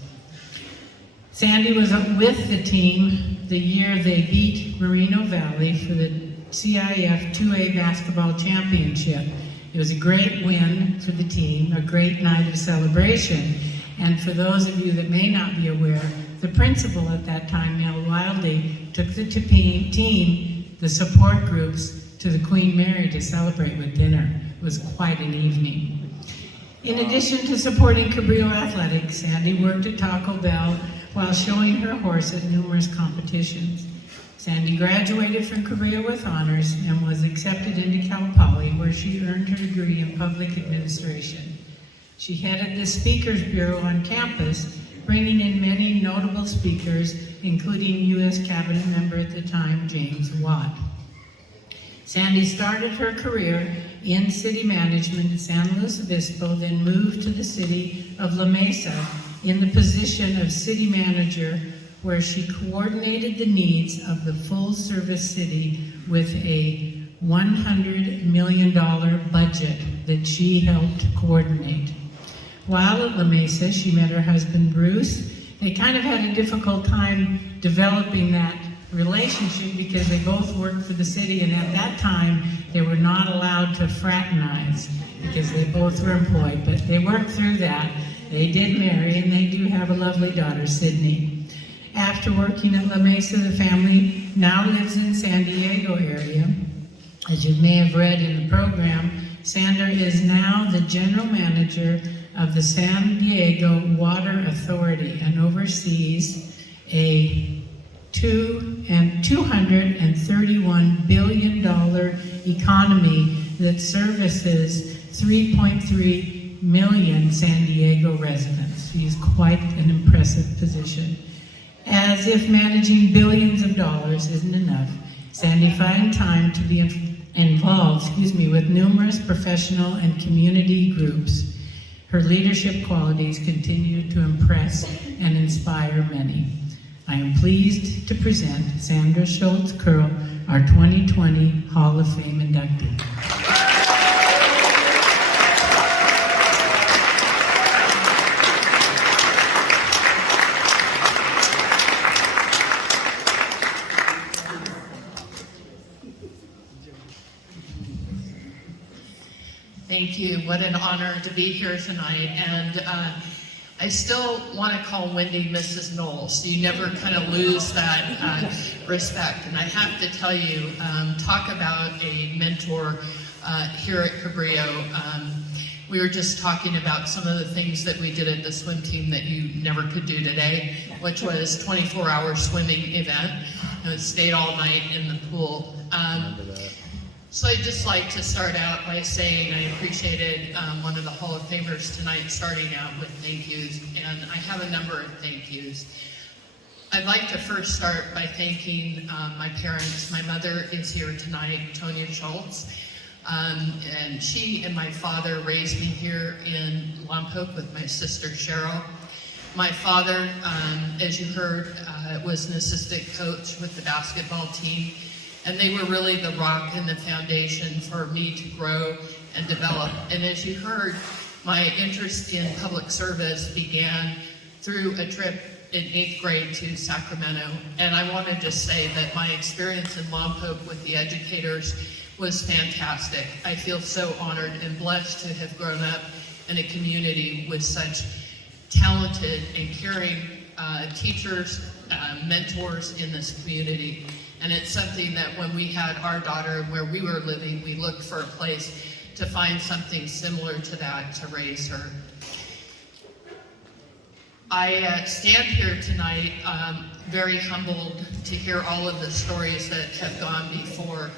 Sandy was with the team the year they beat Moreno Valley for the CIF 2A basketball championship. It was a great win for the team, a great night of celebration. And for those of you that may not be aware, the principal at that time, Mel Wildey, took the team, the support groups, to the Queen Mary to celebrate with dinner. It was quite an evening. In addition to supporting Cabrillo athletics, Sandy worked at Taco Bell while showing her horse at numerous competitions. Sandy graduated from Cabrillo with honors and was accepted into Cal Poly, where she earned her degree in public administration. She headed the Speakers Bureau on campus, bringing in many notable speakers, including U.S. Cabinet member at the time, James Watt. Sandy started her career in city management in San Luis Obispo, then moved to the city of La Mesa in the position of city manager, where she coordinated the needs of the full-service city with a $100 million budget that she helped coordinate. While at La Mesa, she met her husband, Bruce. They kind of had a difficult time developing that relationship because they both worked for the city, and at that time, they were not allowed to fraternize because they both were employed, but they worked through that. They did marry, and they do have a lovely daughter, Sydney. After working at La Mesa, the family now lives in San Diego area. As you may have read in the program, Sandra is now the general manager of the San Diego Water Authority and oversees a $231 billion economy that services 3.3 million San Diego residents. She's quite an impressive position. As if managing billions of dollars isn't enough, Sandy found time to be involved with numerous professional and community groups. Her leadership qualities continue to impress and inspire many. I am pleased to present Sandra Schultz Curl, our 2020 Hall of Fame inductee. Thank you. What an honor to be here tonight. And I still want to call Wendy Mrs. Knowles. You never kind of lose that respect. And I have to tell you, talk about a mentor here at Cabrillo. We were just talking about some of the things that we did at the swim team that you never could do today, which was 24-hour swimming event. And it stayed all night in the pool. So I'd just like to start out by saying I appreciated one of the Hall of Famers tonight starting out with thank yous, and I have a number of thank yous. I'd like to first start by thanking my parents. My mother is here tonight, Tonya Schultz, and she and my father raised me here in Lompoc with my sister Cheryl. My father, as you heard, was an assistant coach with the basketball team. And they were really the rock and the foundation for me to grow and develop. And as you heard, my interest in public service began through a trip in 8th grade to Sacramento. And I want to just say that my experience in Lompoc with the educators was fantastic. I feel so honored and blessed to have grown up in a community with such talented and caring teachers, mentors in this community. And it's something that when we had our daughter where we were living, we looked for a place to find something similar to that to raise her. I stand here tonight very humbled to hear all of the stories that have gone before.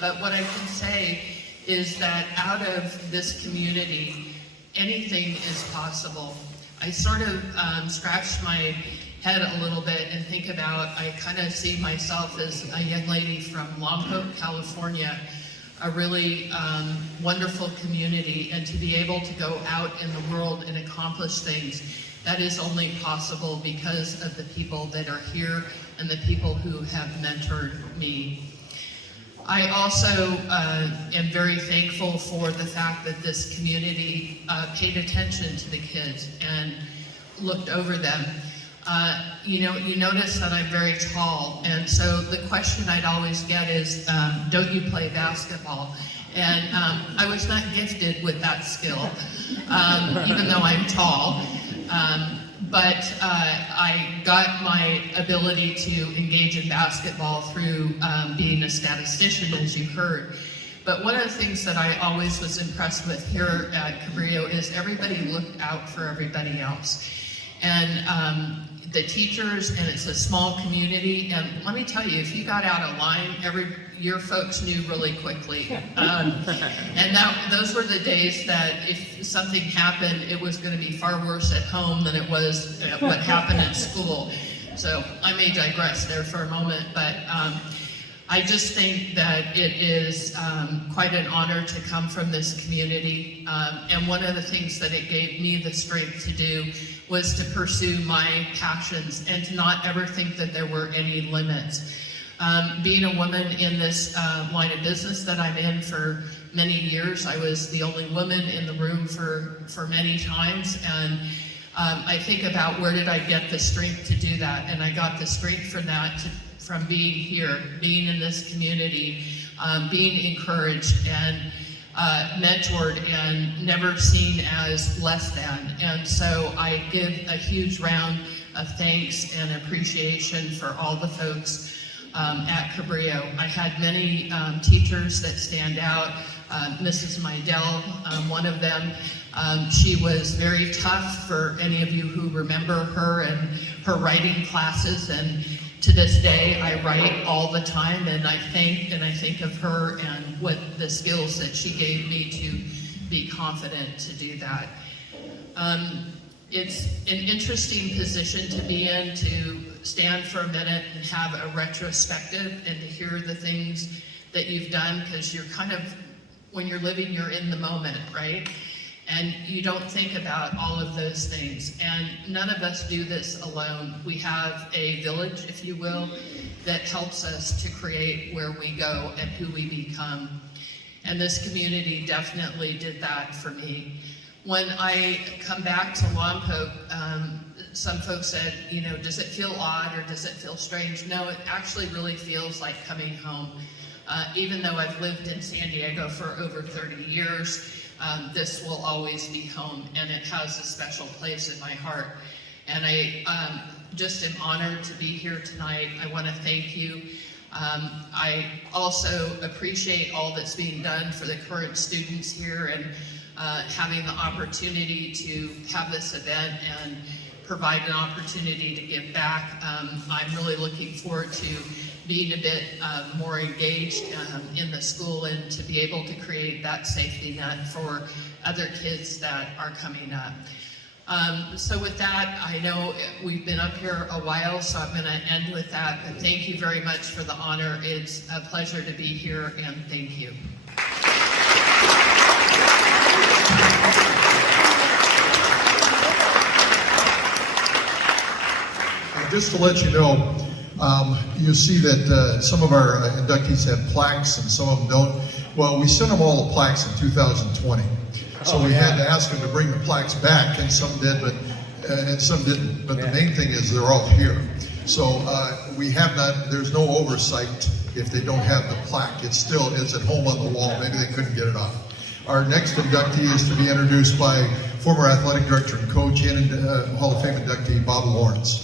But what I can say is that out of this community, anything is possible. I sort of scratched my head a little bit and think about, I kind of see myself as a young lady from Lompoc, California, a really wonderful community, and to be able to go out in the world and accomplish things, that is only possible because of the people that are here and the people who have mentored me. I also am very thankful for the fact that this community paid attention to the kids and looked over them. You notice that I'm very tall, and so the question I'd always get is, don't you play basketball? And I was not gifted with that skill, even though I'm tall. But I got my ability to engage in basketball through being a statistician, as you heard. But one of the things that I always was impressed with here at Cabrillo is everybody looked out for everybody else. And the teachers, and it's a small community, and let me tell you, if you got out of line, your folks knew really quickly. And those were the days that if something happened, it was going to be far worse at home than it was what happened at school. So I may digress there for a moment, but I just think that it is quite an honor to come from this community. And one of the things that it gave me the strength to do was to pursue my passions and to not ever think that there were any limits. Being a woman in this line of business that I'm in for many years, I was the only woman in the room for many times, and I think about where did I get the strength to do that, and I got the strength from that from being here, being in this community, being encouraged and mentored and never seen as less than. And so I give a huge round of thanks and appreciation for all the folks at Cabrillo. I had many teachers that stand out. Mrs. Meidel, one of them, she was very tough for any of you who remember her and her writing classes, and to this day I write all the time, and I think of her and what the skills that she gave me to be confident to do that. It's an interesting position to be in, to stand for a minute and have a retrospective and to hear the things that you've done, because you're kind of, when you're living, you're in the moment, right? And you don't think about all of those things. And none of us do this alone. We have a village, if you will, that helps us to create where we go and who we become. And this community definitely did that for me. When I come back to Lompoc, some folks said, does it feel odd or does it feel strange? No, it actually really feels like coming home. Even though I've lived in San Diego for over 30 years, this will always be home, and it has a special place in my heart. And I just am honored to be here tonight. I want to thank you. I also appreciate all that's being done for the current students here, and having the opportunity to have this event and provide an opportunity to give back. I'm really looking forward to being a bit more engaged in the school, and to be able to create that safety net for other kids that are coming up. So with that, I know we've been up here a while, so I'm going to end with that. But thank you very much for the honor. It's a pleasure to be here, and thank you. Just to let you know, you see that some of our inductees have plaques and some of them don't. Well, we sent them all the plaques in 2020. So we had to ask them to bring the plaques back, and some did, but and some didn't. But the main thing is they're all here. So we have not, there's no oversight if they don't have the plaque. It still is at home on the wall. Maybe they couldn't get it off. Our next inductee is to be introduced by former athletic director and coach and Hall of Fame inductee Bob Lawrence.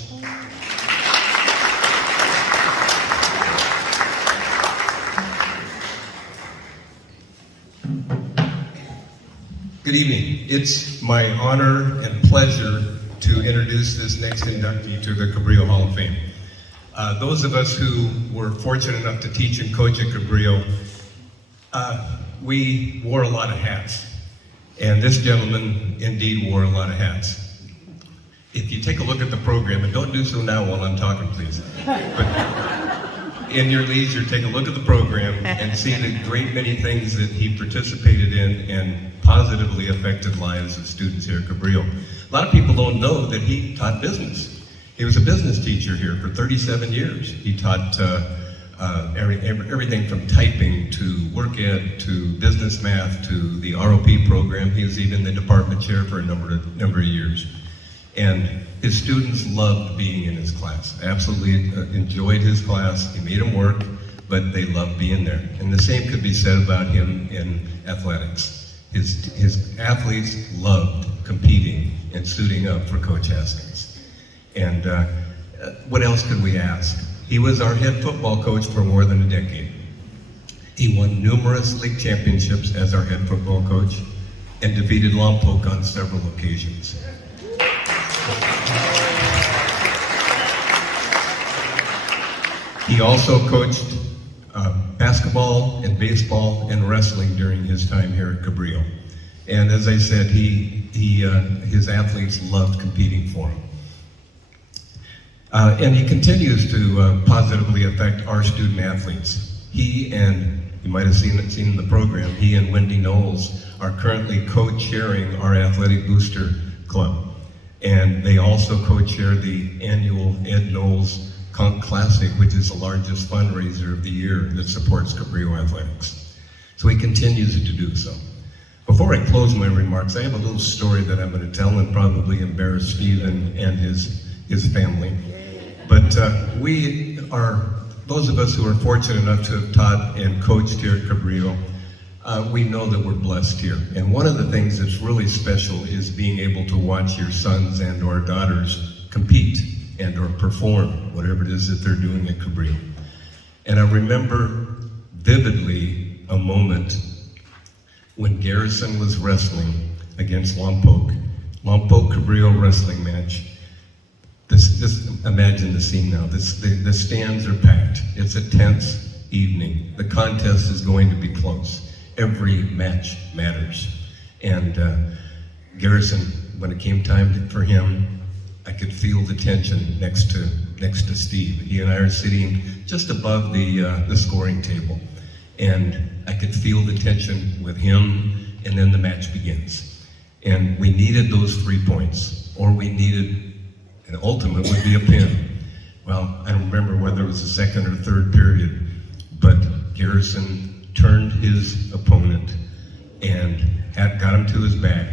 Good evening. It's my honor and pleasure to introduce this next inductee to the Cabrillo Hall of Fame. Those of us who were fortunate enough to teach and coach at Cabrillo, we wore a lot of hats. And this gentleman indeed wore a lot of hats. If you take a look at the program, and don't do so now while I'm talking, please. But in your leisure, take a look at the program and see the great many things that he participated in and positively affected lives of students here at Cabrillo. A lot of people don't know that he taught business. He was a business teacher here for 37 years. He taught everything from typing to work ed to business math to the ROP program. He was even the department chair for a number of years. And his students loved being in his class. Absolutely enjoyed his class. He made them work, but they loved being there. And the same could be said about him in athletics. His athletes loved competing and suiting up for Coach Haskins. And what else could we ask? He was our head football coach for more than a decade. He won numerous league championships as our head football coach and defeated Lompoc on several occasions. He also coached basketball and baseball and wrestling during his time here at Cabrillo. And as I said, his athletes loved competing for him. And he continues to positively affect our student athletes. He and, you might have seen in the program, he and Wendy Knowles are currently co-chairing our Athletic Booster Club. And they also co-chair the annual Ed Knowles Conch Classic, which is the largest fundraiser of the year that supports Cabrillo athletics. So he continues to do so. Before I close my remarks, I have a little story that I'm going to tell and probably embarrass Stephen and his family. But those of us who are fortunate enough to have taught and coached here at Cabrillo, we know that we're blessed here. And one of the things that's really special is being able to watch your sons and or daughters compete and or perform whatever it is that they're doing at Cabrillo. And I remember vividly a moment when Garrison was wrestling against Lompoc Cabrillo wrestling match. Just imagine the scene now. The stands are packed. It's a tense evening. The contest is going to be close. Every match matters. And Garrison, when it came time for him, I could feel the tension next to Steve. He and I are sitting just above the scoring table, and I could feel the tension with him. And then the match begins, and we needed those 3 points, or we needed an ultimate would be a pin. Well, I don't remember whether it was the second or third period, but Garrison turned his opponent and got him to his back,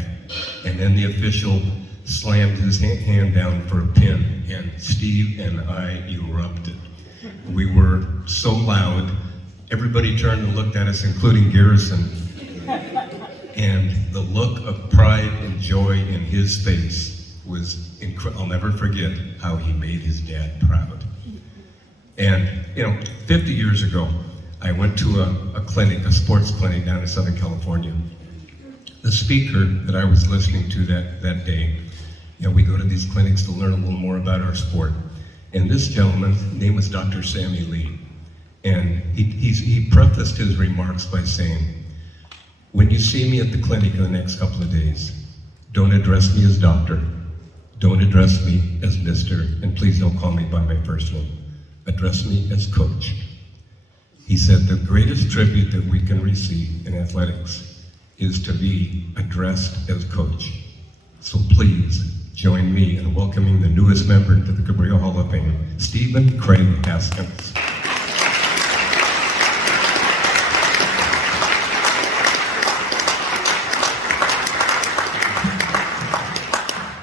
and then the official slammed his hand down for a pin, and Steve and I erupted. We were so loud, everybody turned and looked at us, including Garrison. And the look of pride and joy in his face was incredible. I'll never forget how he made his dad proud. And, 50 years ago, I went to a clinic, a sports clinic down in Southern California. The speaker that I was listening to that day, we go to these clinics to learn a little more about our sport. And this gentleman's name was Dr. Sammy Lee. And he prefaced his remarks by saying, when you see me at the clinic in the next couple of days, don't address me as doctor, don't address me as mister, and please don't call me by my first name. Address me as coach. He said the greatest tribute that we can receive in athletics is to be addressed as coach. So please join me in welcoming the newest member to the Cabrillo Hall of Fame, Stephen Craig Haskins.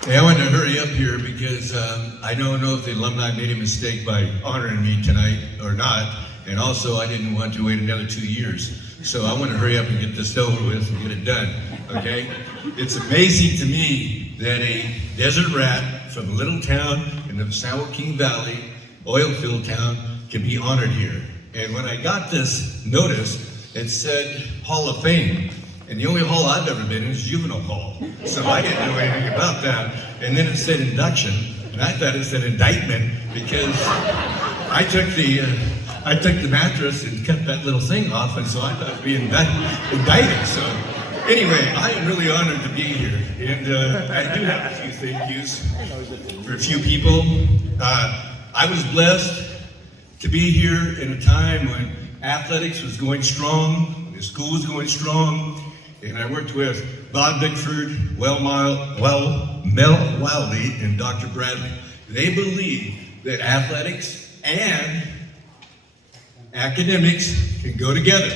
Hey, I wanted to hurry up here because I don't know if the alumni made a mistake by honoring me tonight or not, and also I didn't want to wait another 2 years. So I want to hurry up and get this over with and get it done, okay? It's amazing to me that a desert rat from a little town in the San Joaquin Valley, oil field town, can be honored here. And when I got this notice, it said Hall of Fame. And the only hall I've ever been in is juvenile hall. So I didn't know anything about that. And then it said induction, and I thought it said indictment because I took the mattress and cut that little thing off, and so I thought it'd be indicted. So anyway, I am really honored to be here. And I do have a few thank yous for a few people. I was blessed to be here in a time when athletics was going strong, the school was going strong, and I worked with Bob Bickford, Mel Wildy, and Dr. Bradley. They believe that athletics and academics can go together.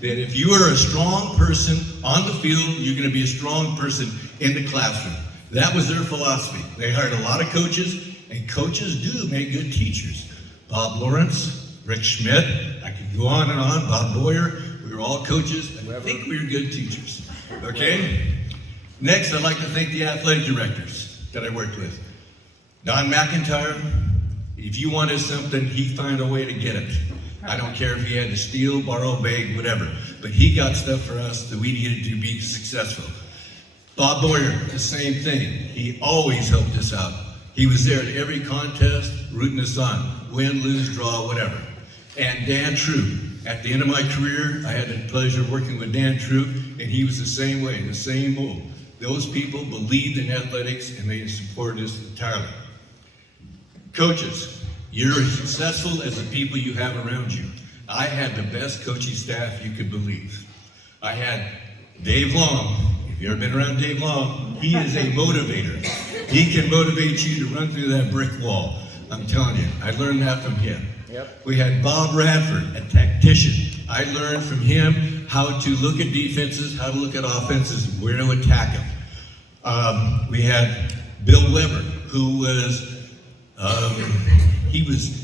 That if you are a strong person on the field, you're going to be a strong person in the classroom. That was their philosophy. They hired a lot of coaches, and coaches do make good teachers. Bob Lawrence, Rick Schmidt, I could go on and on, Bob Boyer. We were all coaches, and I think we were good teachers, okay? Next, I'd like to thank the athletic directors that I worked with. Don McIntyre, if you wanted something, he'd find a way to get it. I don't care if he had to steal, borrow, beg, whatever, but he got stuff for us that we needed to be successful. Bob Boyer, the same thing. He always helped us out. He was there at every contest, rooting us on, win, lose, draw, whatever. And Dan Troop. At the end of my career, I had the pleasure of working with Dan Troop, and he was the same way, the same mold. Those people believed in athletics, and they supported us entirely. Coaches, you're as successful as the people you have around you. I had the best coaching staff you could believe. I had Dave Long. If you've ever been around Dave Long, he is a motivator. He can motivate you to run through that brick wall. I'm telling you, I learned that from him. Yep. We had Bob Radford, a tactician. I learned from him how to look at defenses, how to look at offenses, where to attack them. We had Bill Weber, who was, he was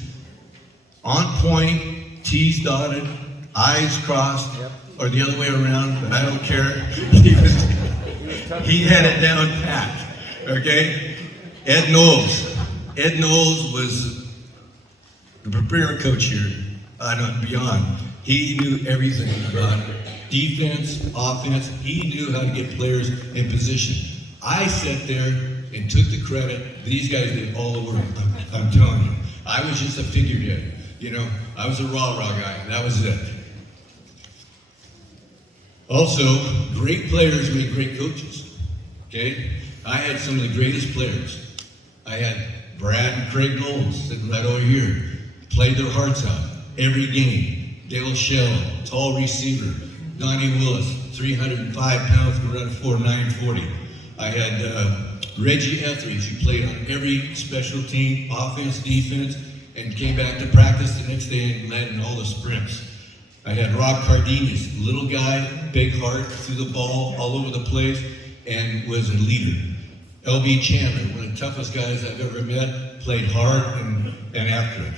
on point, T's dotted, I's crossed, or the other way around, but I don't care. He had it down pat, okay? Ed Knowles. Ed Knowles was the premier coach here, beyond. He knew everything about defense, offense. He knew how to get players in position. I sat there and took the credit. These guys did all the work, I'm telling you. I was just a figurehead, I was a rah-rah guy, that was it. Also, great players make great coaches, okay? I had some of the greatest players. I had Brad and Craig Knowles sitting right over here. Played their hearts out every game. Dale Shell, tall receiver. Donnie Willis, 305 pounds, could run a 4.940. I had Reggie Etheridge, who played on every special team, offense, defense, and came back to practice the next day and led in all the sprints. I had Rob Cardenas, little guy, big heart, threw the ball all over the place, and was a leader. L.B. Chandler, one of the toughest guys I've ever met, played hard and after it.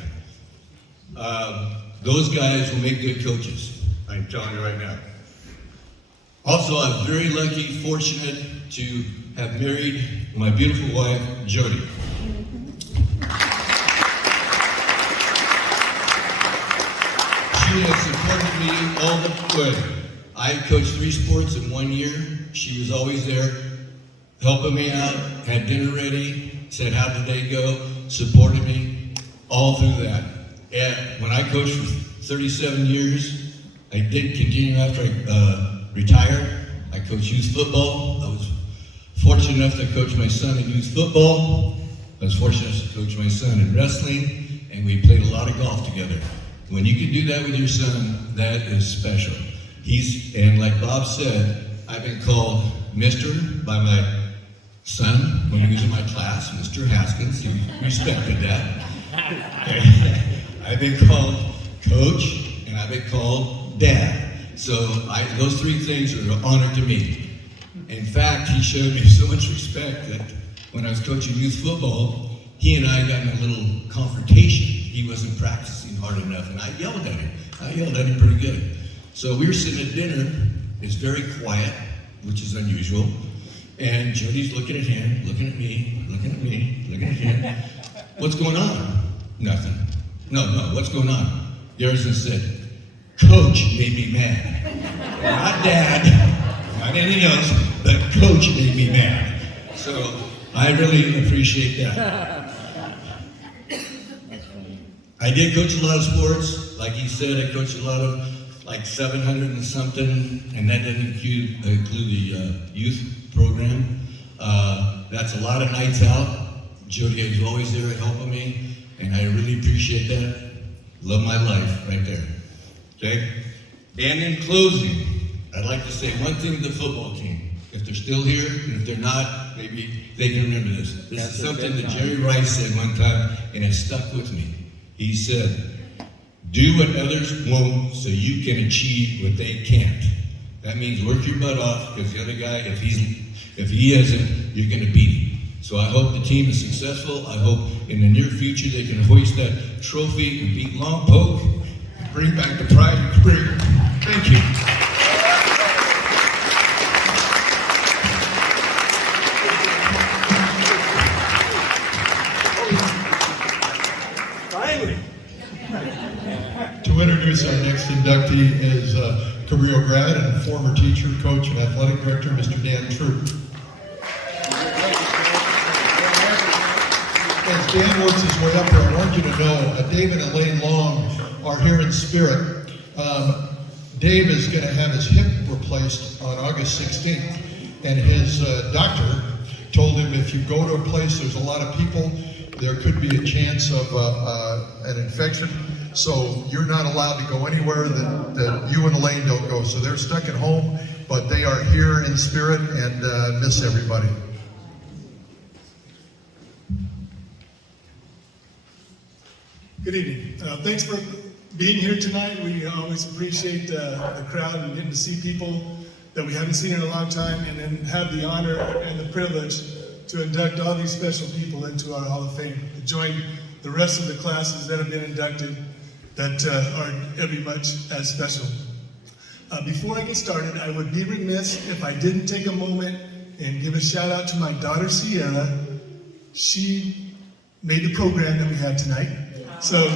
Those guys will make good coaches, I'm telling you right now. Also, I'm very lucky, fortunate to have married my beautiful wife, Jody. She has supported me all the way. I coached 3 sports in 1 year. She was always there, helping me out, had dinner ready, said how did they go, supported me all through that. And when I coached for 37 years, I did continue after I retired. I coached youth football. I was fortunate enough to coach my son in youth football. I was fortunate enough to coach my son in wrestling, and we played a lot of golf together. When you can do that with your son, that is special. And like Bob said, I've been called Mr. by my son when he was in my class, Mr. Haskins. He respected that. I've been called Coach, and I've been called Dad. So those 3 things are an honor to me. In fact, he showed me so much respect that when I was coaching youth football, he and I got in a little confrontation. He wasn't practicing hard enough, and I yelled at him. I yelled at him pretty good. So we were sitting at dinner. It's very quiet, which is unusual. And Jody's looking at him, looking at me, looking at me, looking at him. What's going on? Nothing. No, what's going on? Garrison said, Coach made me mad. Not Dad, not anything else, but Coach made me mad. So I really appreciate that. I did coach a lot of sports. Like he said, I coached a lot of like 700 and something, and that didn't include the youth program. That's a lot of nights out. Jody is always there helping me, and I really appreciate that. Love my life right there. Okay? And in closing, I'd like to say one thing to the football team. If they're still here, and if they're not, maybe they can remember this. This is something that Jerry Rice said one time, and it stuck with me. He said, do what others won't so you can achieve what they can't. That means work your butt off, because the other guy, if he isn't, you're going to beat him. So I hope the team is successful. I hope in the near future they can hoist that trophy and beat Lompoc and bring back the pride of Cabrillo. Thank you. To introduce our next inductee is Cabrillo grad and former teacher, coach, and athletic director, Mr. Dan Troop. As Dan works his way up here, I want you to know Dave and Elaine Long are here in spirit. Dave is going to have his hip replaced on August 16th, and his doctor told him if you go to a place there's a lot of people, there could be a chance of an infection. So you're not allowed to go anywhere that you and Elaine don't go. So they're stuck at home, but they are here in spirit and miss everybody. Good evening. Thanks for being here tonight. We always appreciate the crowd and getting to see people that we haven't seen in a long time, and then have the honor and the privilege to induct all these special people into our Hall of Fame, to join the rest of the classes that have been inducted that are every much as special. Before I get started, I would be remiss if I didn't take a moment and give a shout out to my daughter Sierra. She made the program that we have tonight. So,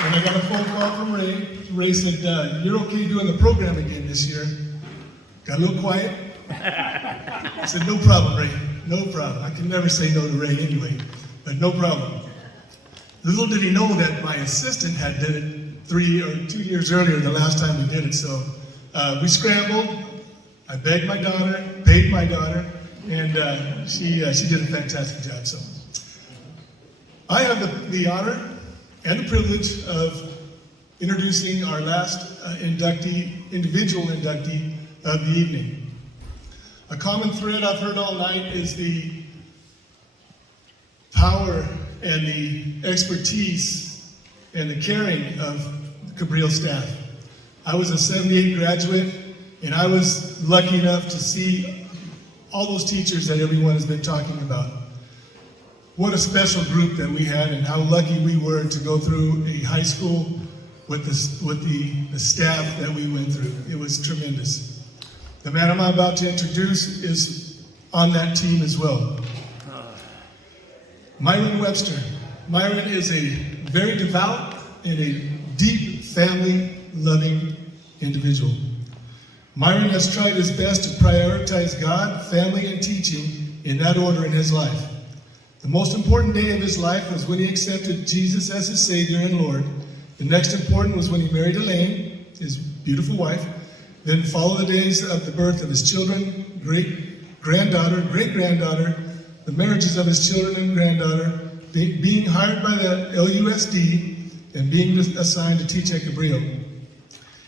and I got a phone call from Ray. Ray said, you're okay doing the program again this year. Got a little quiet. I said, no problem, Ray, no problem. I can never say no to Ray anyway, but no problem. Little did he know that my assistant had did it 3 or 2 years earlier, the last time we did it. So we scrambled. I begged my daughter, paid my daughter, and she did a fantastic job. So I have the honor and the privilege of introducing our last individual inductee of the evening. A common thread I've heard all night is the power and the expertise and the caring of the Cabrillo staff. I was a 78 graduate, and I was lucky enough to see all those teachers that everyone has been talking about. What a special group that we had, and how lucky we were to go through a high school with the staff that we went through. It was tremendous. The man I'm about to introduce is on that team as well. Myron Webster. Myron is a very devout and a deep family-loving individual. Myron has tried his best to prioritize God, family, and teaching in that order in his life. The most important day of his life was when he accepted Jesus as his Savior and Lord. The next important was when he married Elaine, his beautiful wife. Then follow the days of the birth of his children, great-granddaughter, the marriages of his children and granddaughter, being hired by the LUSD, and being assigned to teach at Cabrillo.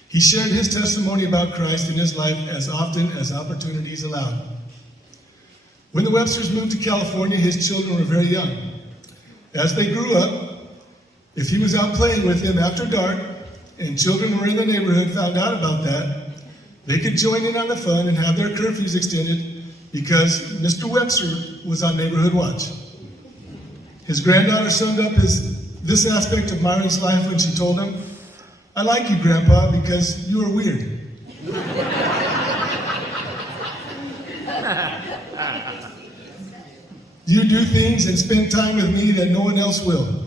He shared his testimony about Christ in his life as often as opportunities allowed. When the Websters moved to California, his children were very young. As they grew up, if he was out playing with them after dark, and children were in the neighborhood found out about that, they could join in on the fun and have their curfews extended because Mr. Webster was on neighborhood watch. His granddaughter summed up this aspect of Myron's life when she told him, "I like you, Grandpa, because you are weird." You do things and spend time with me that no one else will.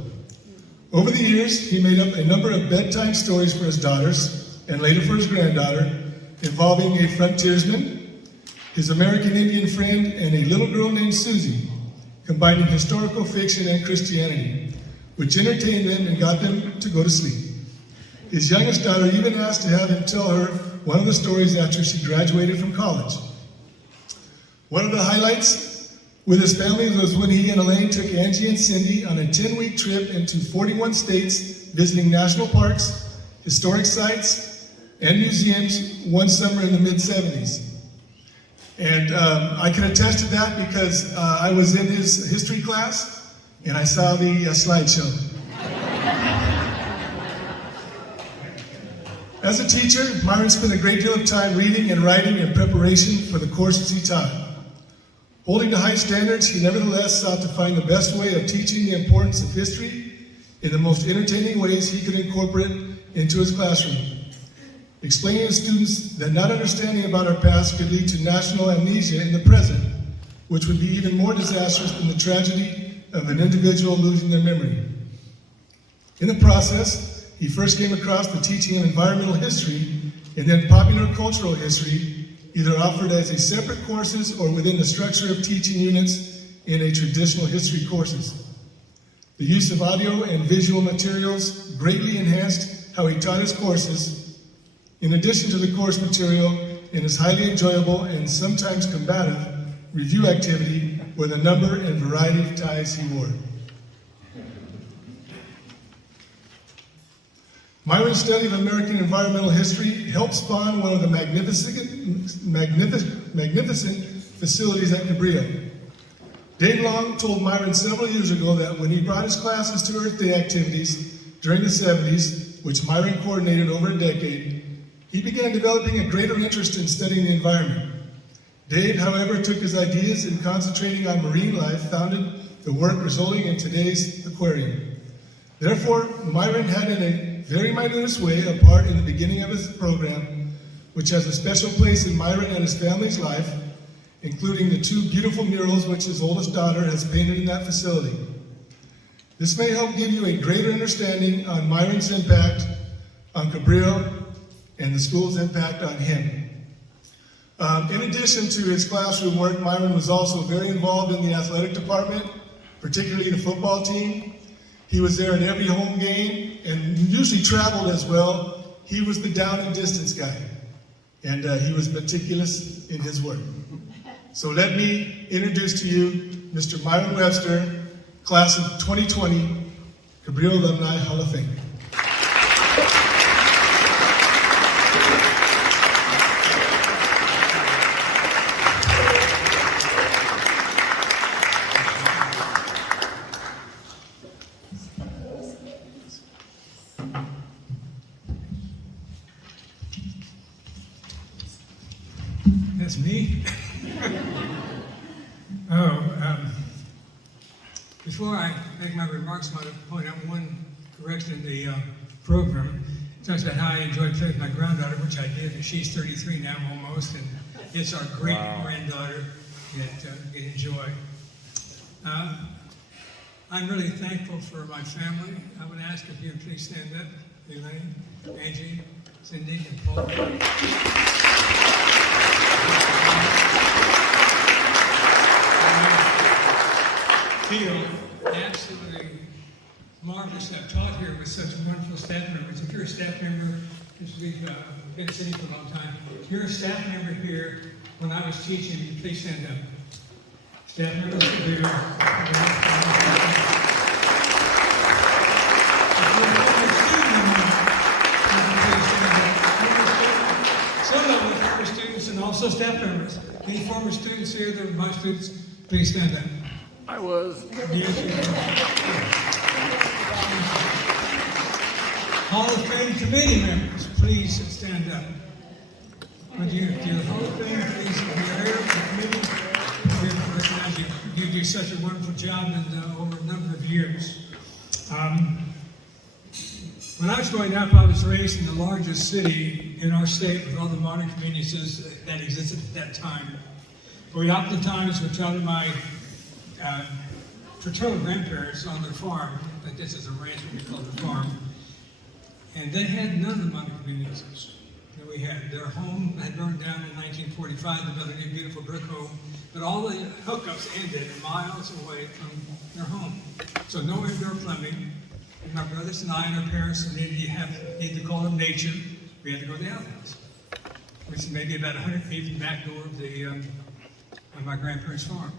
Over the years, he made up a number of bedtime stories for his daughters, and later for his granddaughter, involving a frontiersman, his American Indian friend, and a little girl named Susie, combining historical fiction and Christianity, which entertained them and got them to go to sleep. His youngest daughter even asked to have him tell her one of the stories after she graduated from college. One of the highlights with his family was when he and Elaine took Angie and Cindy on a 10-week trip into 41 states, visiting national parks, historic sites, and museums one summer in the mid-70s. And I can attest to that because I was in his history class and I saw the slideshow. As a teacher, Myron spent a great deal of time reading and writing in preparation for the courses he taught. Holding to high standards, he nevertheless sought to find the best way of teaching the importance of history in the most entertaining ways he could incorporate into his classroom. Explaining to students that not understanding about our past could lead to national amnesia in the present, which would be even more disastrous than the tragedy of an individual losing their memory. In the process, he first came across the teaching of environmental history and then popular cultural history, either offered as a separate courses or within the structure of teaching units in a traditional history courses. The use of audio and visual materials greatly enhanced how he taught his courses. In addition to the course material, in his highly enjoyable and sometimes combative review activity were the number and variety of ties he wore. Myron's study of American environmental history helped spawn one of the magnificent facilities at Cabrillo. Dave Long told Myron several years ago that when he brought his classes to Earth Day activities during the 70s, which Myron coordinated over a decade, he began developing a greater interest in studying the environment. Dave, however, took his ideas and concentrating on marine life, founded the work resulting in today's aquarium. Therefore, Myron had in a very minute way a part in the beginning of his program, which has a special place in Myron and his family's life, including the 2 beautiful murals which his oldest daughter has painted in that facility. This may help give you a greater understanding on Myron's impact on Cabrillo and the school's impact on him. In addition to his classroom work, Myron was also very involved in the athletic department, particularly the football team. He was there at every home game and usually traveled as well. He was the down and distance guy, and he was meticulous in his work. So let me introduce to you Mr. Myron Webster, class of 2020, Cabrillo Alumni Hall of Fame. That's me. Before I make my remarks, I want to point out one correction in the program. talks about how I enjoy playing with my granddaughter, which I did. She's 33 now almost, and it's our great granddaughter that we enjoy. I'm really thankful for my family. I would ask if you would please stand up. Elaine, Angie, Cindy, and Paul. Feel absolutely marvelous. I've taught here with such wonderful staff members. If you're a staff member, because we've been in the city for a long time, if you're a staff member here when I was teaching, please stand up. Staff members of Cabrillo. Some of them former students and also staff members. Any former students here that are my students, please stand up. I was. Hall of Fame committee members, please stand up. Would you, dear Hall of Fame, please be here for the committee. You do such a wonderful job over a number of years. When I was growing up, I was raised in the largest city in our state with all the modern communities that existed at that time. We oftentimes were taught my fraternal grandparents on their farm, but this is a ranch, what we call the farm, and they had none of the modern communities that we had. Their home had burned down in 1945, they built a new beautiful brick home, but all the hookups ended miles away from their home. So no indoor plumbing. And my brothers and I and our parents needed to call them nature. We had to go to the outhouse, which is maybe about 100 feet from the back door of my grandparents' farm.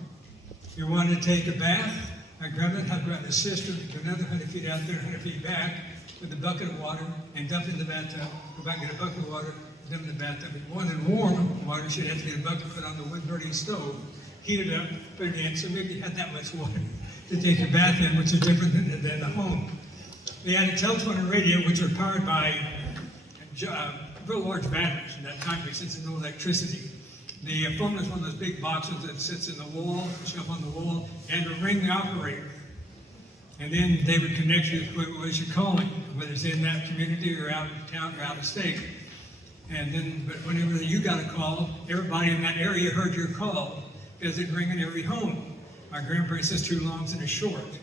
If you wanted to take a bath, my grandmother had to go out with a sister to another 100 feet out there, 100 feet back, with a bucket of water and dump it in the bathtub. Go back and get a bucket of water, dump it in the bathtub. If you wanted warm water, she'd have to get a bucket, put on the wood-burning stove, heat it up, put it in, so maybe you had that much water to take your bath in, which is different than the home. They had a telephone and radio, which were powered by real large batteries in that time, since there's no electricity. The phone was one of those big boxes that sits in the wall, shelf on the wall, and would ring the operator. And then they would connect you with what was you're calling, whether it's in that community or out of town or out of state. And then, but whenever you got a call, everybody in that area heard your call because it rang in every home. My grandparents says 2 longs and a short.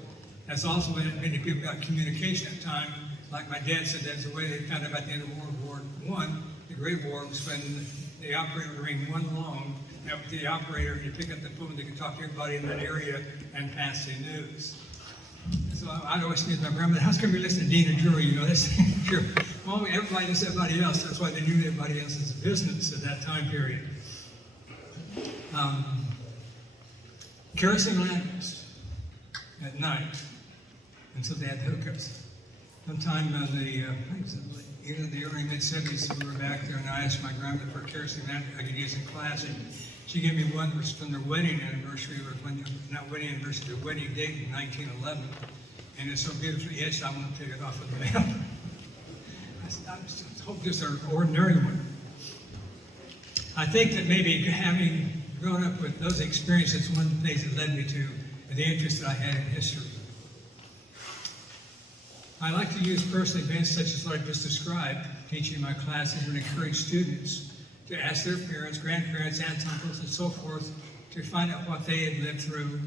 That's also when many people got communication at the time. Like my dad said, that's the way they found out about the end of World War I. The Great War was when the operator would ring 1 long. That was the operator, you pick up the phone, they could talk to everybody in that area and pass the news. So I'd always say to my grandmother, how come we listen to Dean and Drury? You know, that's true. Well, everybody knows everybody else. That's why they knew everybody else's business at that time period. Kerosene lamps at night. And so they had the hookups. Sometime in the early mid-70s, we were back there, and I asked my grandmother for a kerosene lamp I could use in class, and she gave me one from their wedding anniversary, or not wedding anniversary, their wedding date in 1911, and it's so beautifully etched, I want to take it off of the lamp. I just hope this is an ordinary one. I think that maybe having grown up with those experiences, one of the things that led me to the interest that I had in history. I like to use personal events such as what I just described, teaching my classes, and encourage students to ask their parents, grandparents, aunts, uncles, and so forth to find out what they had lived through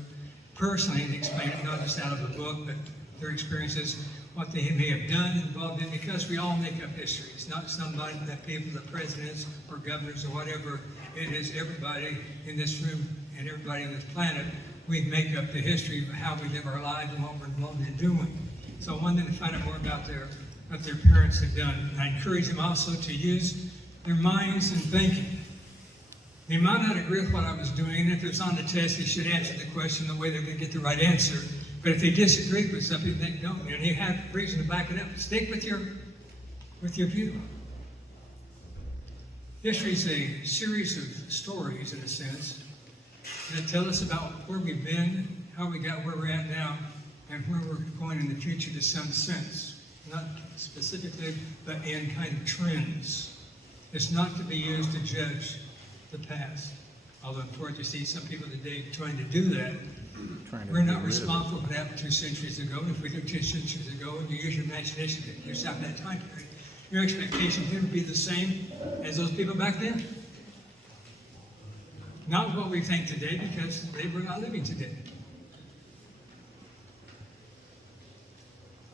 personally and explain it, not just out of a book, but their experiences, what they may have done, involved in, because we all make up history. It's not somebody, that people, the presidents or governors or whatever. It is everybody in this room and everybody on this planet. We make up the history of how we live our lives and what we're involved in doing. So I wanted to find out more about what their parents had done. And I encourage them also to use their minds and thinking. They might not agree with what I was doing. If it was on the test, they should answer the question the way they're going to get the right answer. But if they disagree with something, they don't. And you have reason to back it up. Stick with your view. History is a series of stories, in a sense, that tell us about where we've been, how we got where we're at now, and where we're going in the future to some sense. Not specifically, but in kind of trends. It's not to be used to judge the past. Although, unfortunately, you see some people today trying to do that. We're not responsible for what happened 2 centuries ago. If we do 2 centuries ago, and you use your imagination to yourself in that time period, your expectation here would be the same as those people back then? Not what we think today, because they were not living today.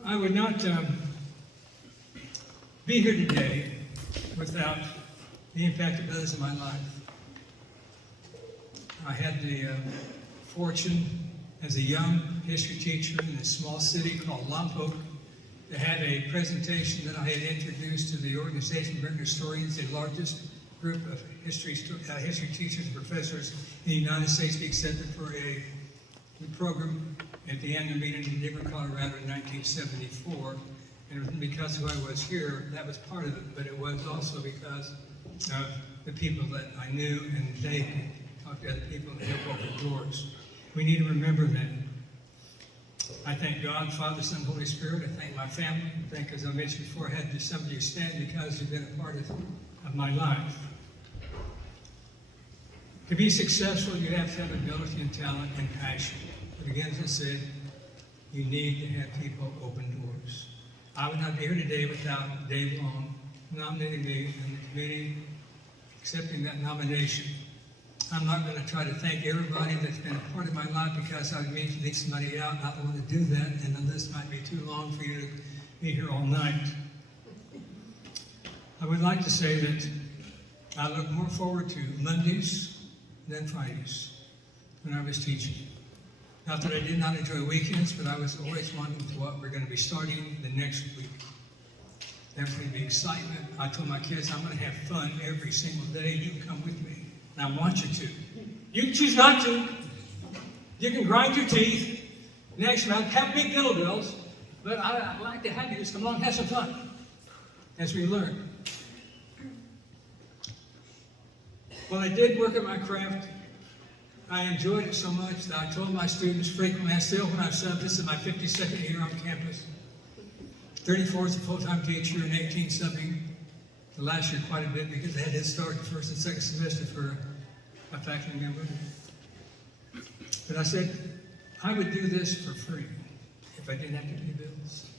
I would not be here today without the impact of others in my life. I had the fortune as a young history teacher in a small city called Lompoc to have a presentation that I had introduced to the organization Britain Historians, the largest group of history teachers and professors in the United States, be accepted for a program at the annual meeting in Denver, Colorado in 1974. And it wasn't because who I was here, that was part of it, but it was also because of the people that I knew, and they talked to other people and helped open doors. We need to remember that. I thank God, Father, Son, Holy Spirit. I thank my family. I thank, as I mentioned before, I had some of you stand because you've been a part of my life. To be successful, you have to have ability and talent and passion. But again, as I said, you need to have people open doors. I would not be here today without Dave Long nominating me and the committee accepting that nomination. I'm not going to try to thank everybody that's been a part of my life because I would mean to leave somebody out, and I don't want to do that, and the list might be too long for you to be here all night. I would like to say that I look more forward to Mondays than Fridays when I was teaching. Not that I did not enjoy weekends, but I was always wanting to what we're going to be starting the next week. There's going to be excitement. I told my kids, I'm going to have fun every single day. You can come with me. And I want you to. You can choose not to. You can grind your teeth. Next round, have big kettlebells. But I'd like to have you just come along and have some fun as we learn. Well, I did work at my craft. I enjoyed it so much that I told my students frequently, I still, when I've said this is my 52nd year on campus, 34 as a full-time teacher and 18 subbing. The last year quite a bit because I had to start the first and second semester for a faculty member. But I said, I would do this for free if I didn't have to pay bills.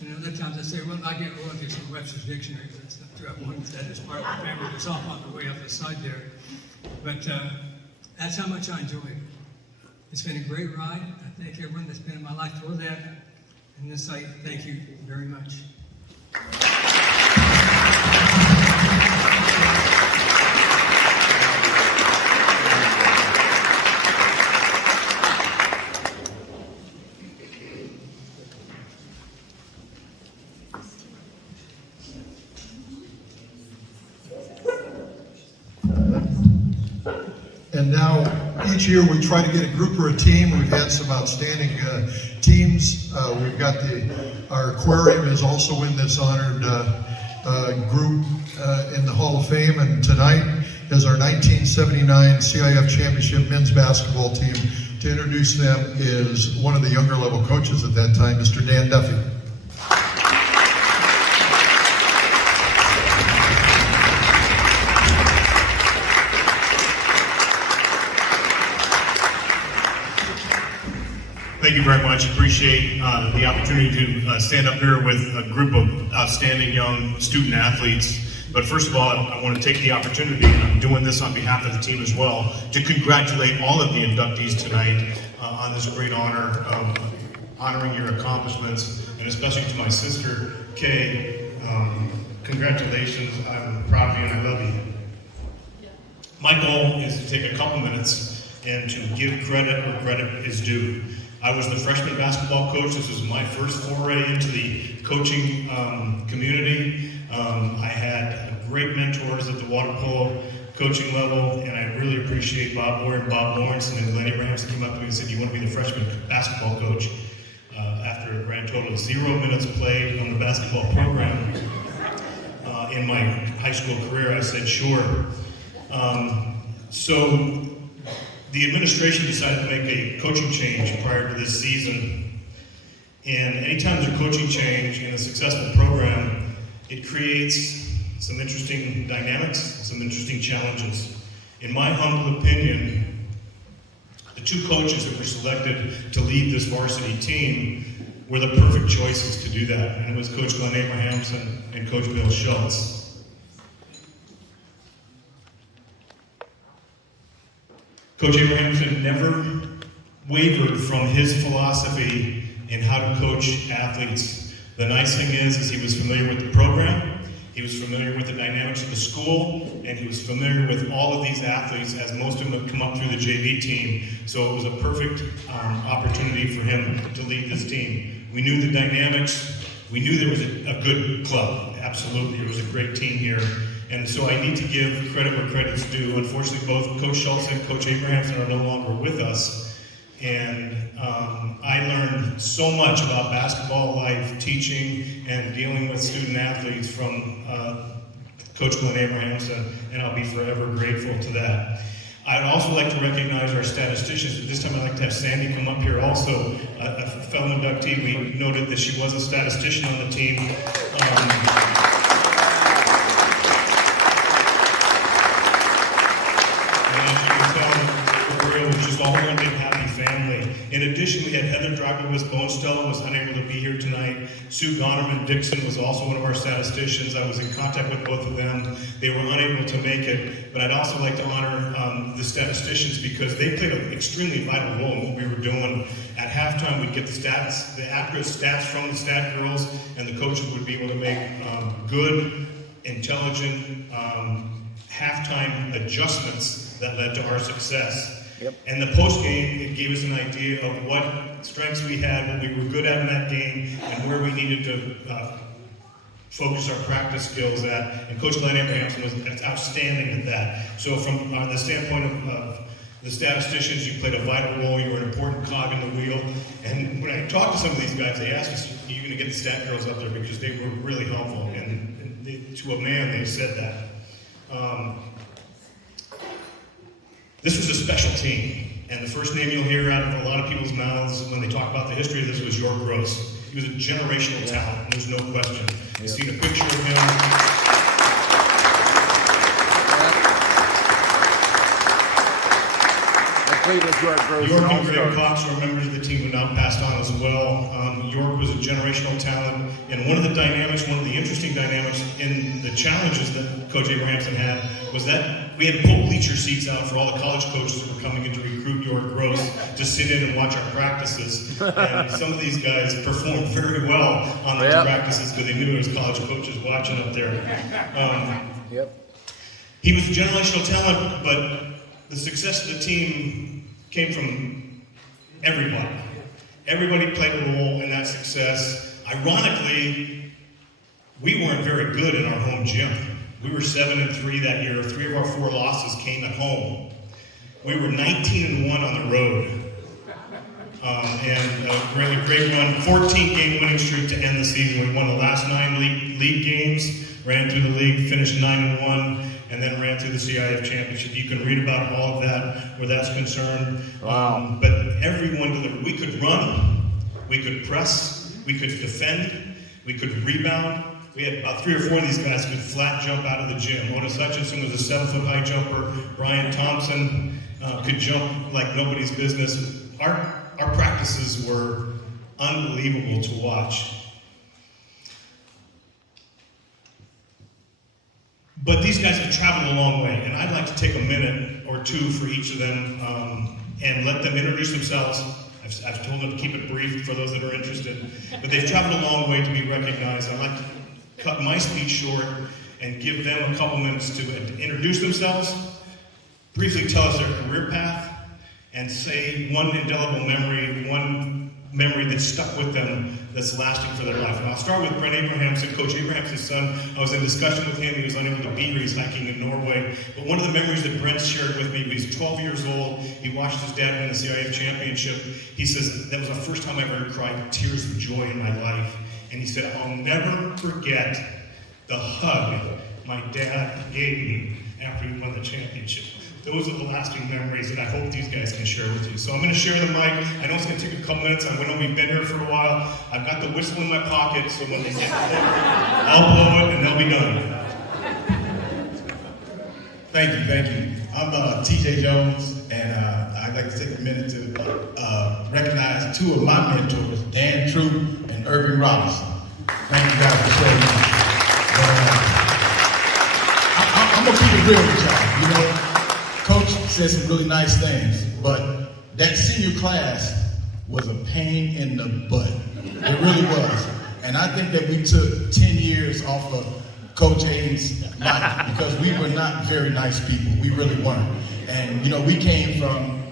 And other times I say, well, I get royalties from Webster's Dictionary. That's not true. I wanted that as part of the family. It's off on the way up the side there. But that's how much I enjoyed it. It's been a great ride. I thank everyone that's been in my life for that. And this I thank you very much. And now, each year we try to get a group or a team. We've had some outstanding teams. We've got our aquarium is also in this honored group in the Hall of Fame. And tonight is our 1979 CIF Championship men's basketball team. To introduce them is one of the younger level coaches at that time, Mr. Dan Duffy. Thank you very much. Appreciate the opportunity to stand up here with a group of outstanding young student athletes. But first of all, I want to take the opportunity, and I'm doing this on behalf of the team as well, to congratulate all of the inductees tonight on this great honor of honoring your accomplishments, and especially to my sister, Kay. Congratulations. I'm proud of you and I love you. My goal is to take a couple minutes and to give credit where credit is due. I was the freshman basketball coach. This was my first foray into the coaching community. I had great mentors at the water polo coaching level, and I really appreciate Bob Moore and Bob Lawrence and Glenn Abrahams that came up to me and said, you want to be the freshman basketball coach? After a grand total of 0 minutes played on the basketball program in my high school career, I said, sure. So the administration decided to make a coaching change prior to this season. And anytime there's a coaching change in a successful program, it creates some interesting dynamics, some interesting challenges. In my humble opinion, the two coaches that were selected to lead this varsity team were the perfect choices to do that. And it was Coach Glenn Abrahamson and Coach Bill Schultz. Coach Abrahamson never wavered from his philosophy in how to coach athletes. The nice thing is he was familiar with the program, he was familiar with the dynamics of the school, and he was familiar with all of these athletes, as most of them have come up through the JV team. So it was a perfect opportunity for him to lead this team. We knew the dynamics. We knew there was a good club. Absolutely, there was a great team here. And so I need to give credit where credit's due. Unfortunately, both Coach Schultz and Coach Abrahamson are no longer with us. And I learned so much about basketball life, teaching, and dealing with student athletes from Coach Glenn Abrahamson, and I'll be forever grateful to that. I'd also like to recognize our statisticians. This time I'd like to have Sandy come up here also. A fellow inductee, we noted that she was a statistician on the team. Was just all one big happy family. In addition, we had Heather Dragowitz-Bonestell was unable to be here tonight. Sue Gonerman-Dixon was also one of our statisticians. I was in contact with both of them. They were unable to make it, but I'd also like to honor the statisticians because they played an extremely vital role in what we were doing. At halftime, we'd get the stats, the accurate stats from the stat girls, and the coaches would be able to make good, intelligent halftime adjustments that led to our success. Yep. And the post game, it gave us an idea of what strengths we had, what we were good at in that game, and where we needed to focus our practice skills at. And Coach Glenn Abrahamson was outstanding at that. So from the standpoint of the statisticians, you played a vital role. You were an important cog in the wheel. And when I talked to some of these guys, they asked us, "Are you going to get the stat girls up there?" Because they were really helpful. And to a man, they said that. This was a special team, and the first name you'll hear out of a lot of people's mouths when they talk about the history of this was York Gross. He was a generational talent, there's no question. You've seen a picture of him. York and Greg Cox were members of the team who now passed on as well. York was a generational talent, and one of the dynamics, one of the interesting dynamics in the challenges that Coach Abrahamson had was that we had pulled bleacher seats out for all the college coaches that were coming in to recruit York Gross to sit in and watch our practices. And some of these guys performed very well on those practices because they knew there was college coaches watching up there. He was a generational talent, but the success of the team came from everybody. Everybody played a role in that success. Ironically, we weren't very good in our home gym. We were 7-3 that year. 3 of our 4 losses came at home. We were 19-1 on the road. And a great run, 14-game winning streak to end the season. We won the last 9 league games, ran through the league, finished 9-1, and then ran through the CIF championship. You can read about all of that where that's concerned. Wow. But everyone delivered. We could run, we could press, we could defend, we could rebound. We had about 3 or 4 of these guys could flat jump out of the gym. Otis Hutchinson was a 7-foot high jumper. Brian Thompson could jump like nobody's business. Our practices were unbelievable to watch. But these guys have traveled a long way, and I'd like to take a minute or 2 for each of them and let them introduce themselves. I've told them to keep it brief for those that are interested, but they've traveled a long way to be recognized. I'd like to cut my speech short and give them a couple minutes to introduce themselves, briefly tell us their career path, and say one indelible memory, one memory that stuck with them that's lasting for their life. And I'll start with Brent Abrahamson, Coach Abrahamson's son. I was in discussion with him. He was unable to be here. He's hiking in Norway. But one of the memories that Brent shared with me, he was 12 years old. He watched his dad win the CIF championship. He says, that was the first time I ever cried tears of joy in my life. And he said, I'll never forget the hug my dad gave me after he won the championship. Those are the lasting memories that I hope these guys can share with you. So I'm going to share the mic. I know it's going to take a couple minutes. I know we've been here for a while. I've got the whistle in my pocket, so when they get there, I'll blow it and they'll be done. Thank you. I'm TJ Jones, and I'd like to take a minute to recognize 2 of my mentors, Dan True and Irving Robinson. Thank you guys for showing me. I'm gonna keep it real with y'all. You know, Coach said some really nice things, but that senior class was a pain in the butt. It really was. And I think that we took 10 years off of Coach Hayden's life because we were not very nice people. We really weren't. And you know, we came from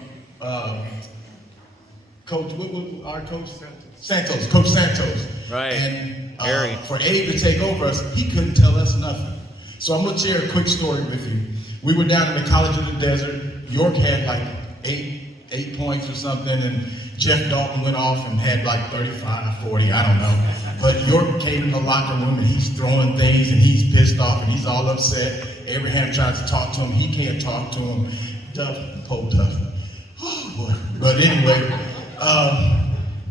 Coach, what was our coach? Santos, Coach Santos. Right. And Harry. for Abe to take over us, he couldn't tell us nothing. So I'm gonna share a quick story with you. We were down in the College of the Desert. York had like eight points or something, and Jeff Dalton went off and had like 35, 40, I don't know. But York came in the locker room and he's throwing things and he's pissed off and he's all upset. Abraham tries to talk to him, he can't talk to him. Duff, poor Duff. Oh, boy. But anyway,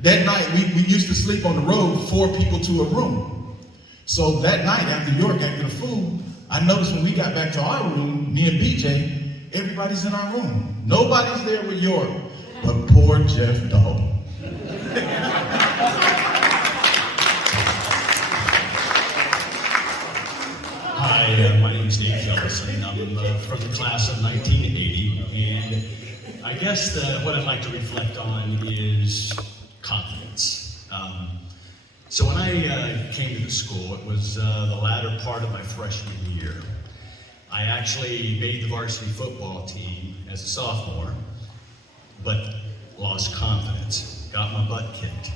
that night we used to sleep on the road, 4 people to a room. So that night after York got the food, I noticed when we got back to our room, me and BJ, everybody's in our room. Nobody's there with York, but poor Jeff Dalton. Hi, my name is Dave Jellison. I'm from the class of 1980, and I guess what I'd like to reflect on is confidence. So when I came to the school, it was the latter part of my freshman year. I actually made the varsity football team as a sophomore, but lost confidence, got my butt kicked,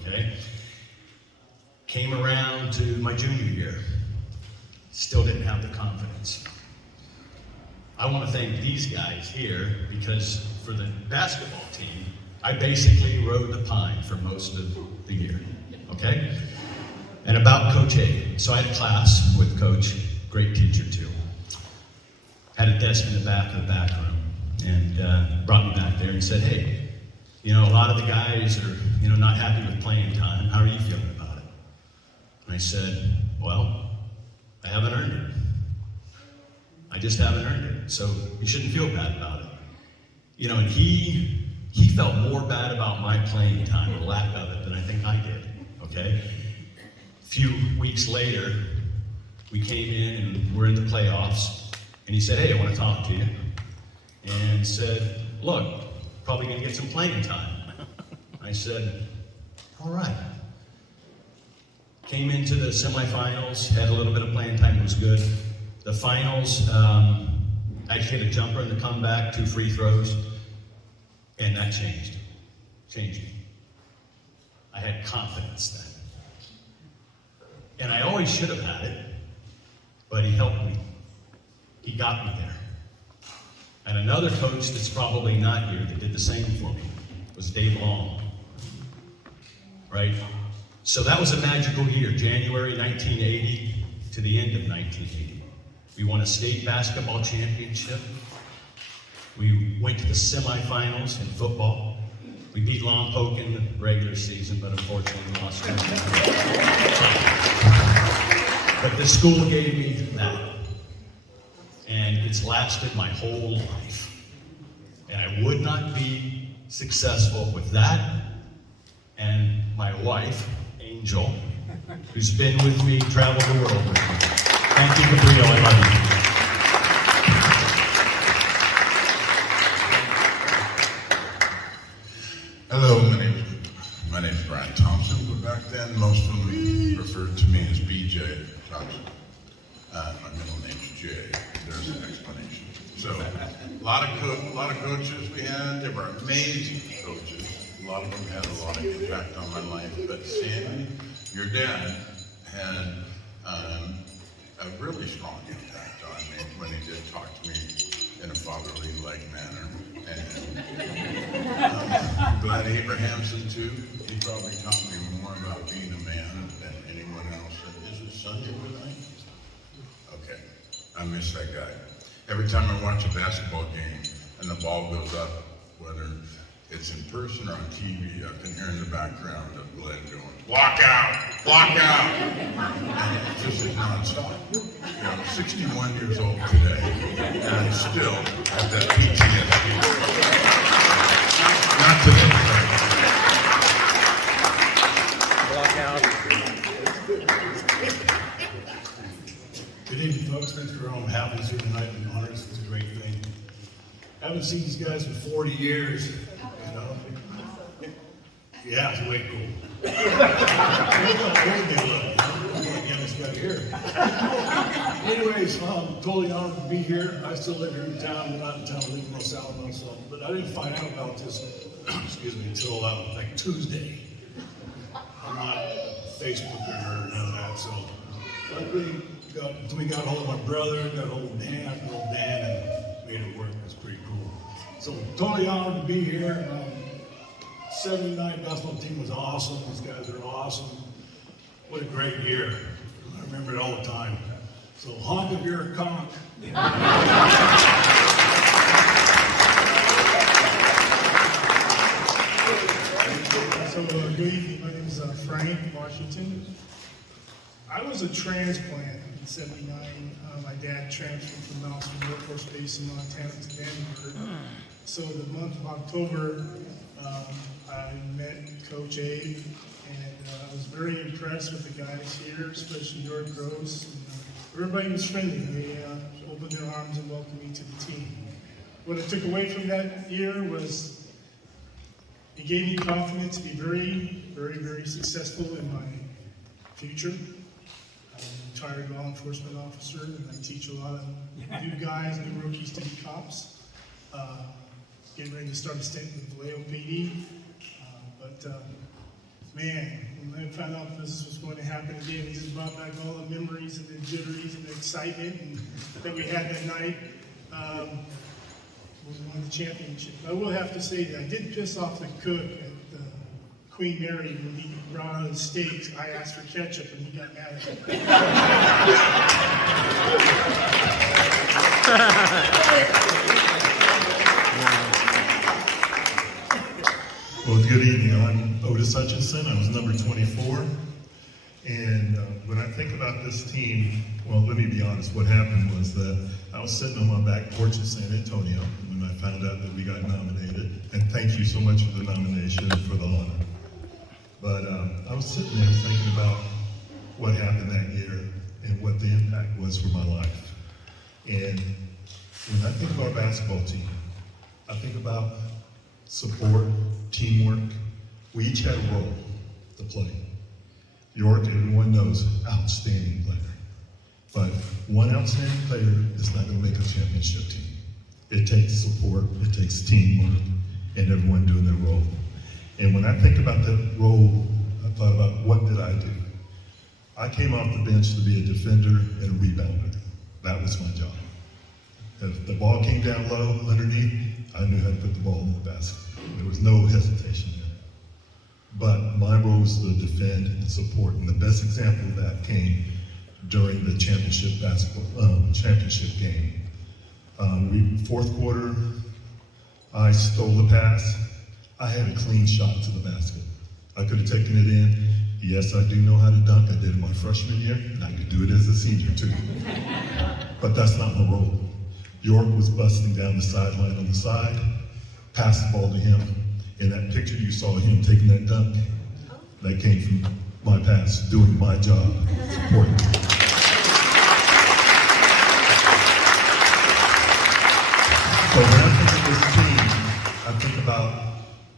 okay? Came around to my junior year, still didn't have the confidence. I want to thank these guys here because for the basketball team, I basically rode the pine for most of the year, okay? And about Coach A, so I had a class with Coach, great teacher too. Had a desk in the back of the back room and brought me back there and said, hey, you know, a lot of the guys are, you know, not happy with playing time. How are you feeling about it? And I said, well, I haven't earned it. I just haven't earned it. So you shouldn't feel bad about it. You know, and he felt more bad about my playing time, or lack of it, than I think I did, okay? A few weeks later, we came in and we're in the playoffs, and he said, hey, I want to talk to you. And said, look, probably gonna get some playing time. I said, all right. Came into the semifinals, had a little bit of playing time, it was good. The finals, I actually hit a jumper in the comeback, 2 free throws, and that changed me. I had confidence then. And I always should have had it, but he helped me. He got me there. And another coach that's probably not here that did the same for me was Dave Long, right? So that was a magical year, January 1980 to the end of 1980. We won a state basketball championship. We went to the semifinals in football. We beat Lompoc in the regular season, but unfortunately we lost. But the school gave me that. And it's lasted my whole life. And I would not be successful with that and my wife, Angel, who's been with me, traveled the world with me. Thank you, Cabrillo, I love you. Hello, my name is Brian Thompson, but back then most of them referred to me as BJ Thompson. My middle name's Jay. There's an explanation. So, a lot of coaches we had. They were amazing coaches. A lot of them had a lot of impact on my life. But Sammy, your dad, had a really strong impact on me when he did talk to me in a fatherly-like manner. And I'm glad Abrahamson too. He probably taught me more about being a man than anyone else. Is it Sunday tonight? Okay, I miss that guy. Every time I watch a basketball game and the ball goes up, whether it's in person or on TV, I can hear in the background of Glenn going, block out, block out. And it just is nonstop. You know, I'm 61 years old today, and I still have that PTSD. Not today. Good evening, folks. Thanks for having us here tonight in honors. It's a great thing. I haven't seen these guys in 40 years, you know. Yeah, it's way cool. Look how old they look. The youngest guy here. Anyways, I'm totally honored to be here. I still live here in town. I'm not in town, I live in Los Alamos, but I didn't find out about this, excuse me, until like Tuesday. I'm not Facebook or none of that, so luckily we got hold of my brother, got hold of Dan, and made it work. It's pretty cool. So totally honored to be here. 79 basketball team was awesome. These guys are awesome. What a great year. I remember it all the time. So honk if you're a conch. So good evening. My name is Frank Washington. I was a transplant in '79. My dad transferred from Malmstrom Air Force Base in Montana to Vandenberg. So the month of October, I met Coach Abe, and I was very impressed with the guys here, especially York Gross. Everybody was friendly. They opened their arms and welcomed me to the team. What I took away from that year was it gave me confidence to be very, very, very successful in my future. I'm a retired law enforcement officer, and I teach a lot of new guys, new rookies to be cops. Getting ready to start a stint with Vallejo PD. Man, when I found out this was going to happen again, it just brought back all the memories and the jitteries and the excitement that we had that night. We won the championship. I will have to say that I did piss off the cook at Queen Mary when he brought out his steaks. I asked for ketchup and he got mad at me. Well, good evening. I'm Otis Hutchinson. I was number 24. And when I think about this team, well, let me be honest. What happened was that I was sitting on my back porch in San Antonio when I found out that we got nominated. And thank you so much for the nomination and for the honor. But I was sitting there thinking about what happened that year and what the impact was for my life. And when I think of our basketball team, I think about support, teamwork. We each had a role to play. York, everyone knows, outstanding player. But one outstanding player is not going to make a championship team. It takes support, it takes teamwork, and everyone doing their role. And when I think about that role, I thought about what did I do? I came off the bench to be a defender and a rebounder. That was my job. If the ball came down low underneath, I knew how to put the ball in the basket. There was no hesitation there. But my role was to defend and support, and the best example of that came during the championship game. Fourth quarter, I stole the pass. I had a clean shot to the basket. I could have taken it in. Yes, I do know how to dunk. I did it my freshman year, and I could do it as a senior too. But that's not my role. York was busting down the sideline on the side, passed the ball to him, and that picture you saw of him taking that dunk, that came from my past, doing my job, supporting. So when I think of this team, I think about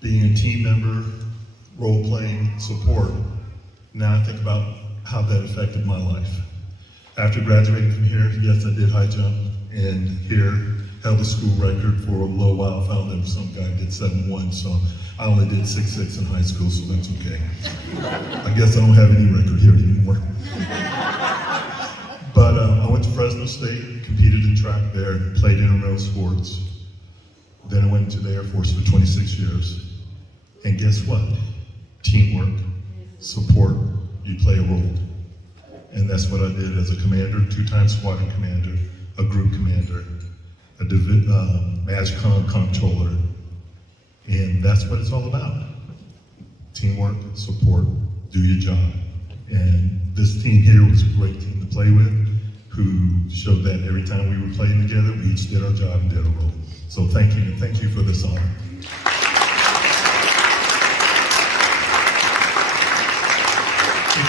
being a team member, role-playing, support. Now I think about how that affected my life. After graduating from here, yes, I did high jump, and here held a school record for a little while. Found that some guy did 7'1", so I only did 6'6" in high school, so that's okay. I guess I don't have any record here anymore. But I went to Fresno State, competed in track there, played intramural sports. Then I went to the Air Force for 26 years. And guess what? Teamwork, support, you play a role. And that's what I did as a commander, 2-time squadron commander, a group commander, a MAGCOM comptroller, and that's what it's all about. Teamwork, support, do your job. And this team here was a great team to play with, who showed that every time we were playing together, we each did our job and did our role. So thank you, and thank you for this honor.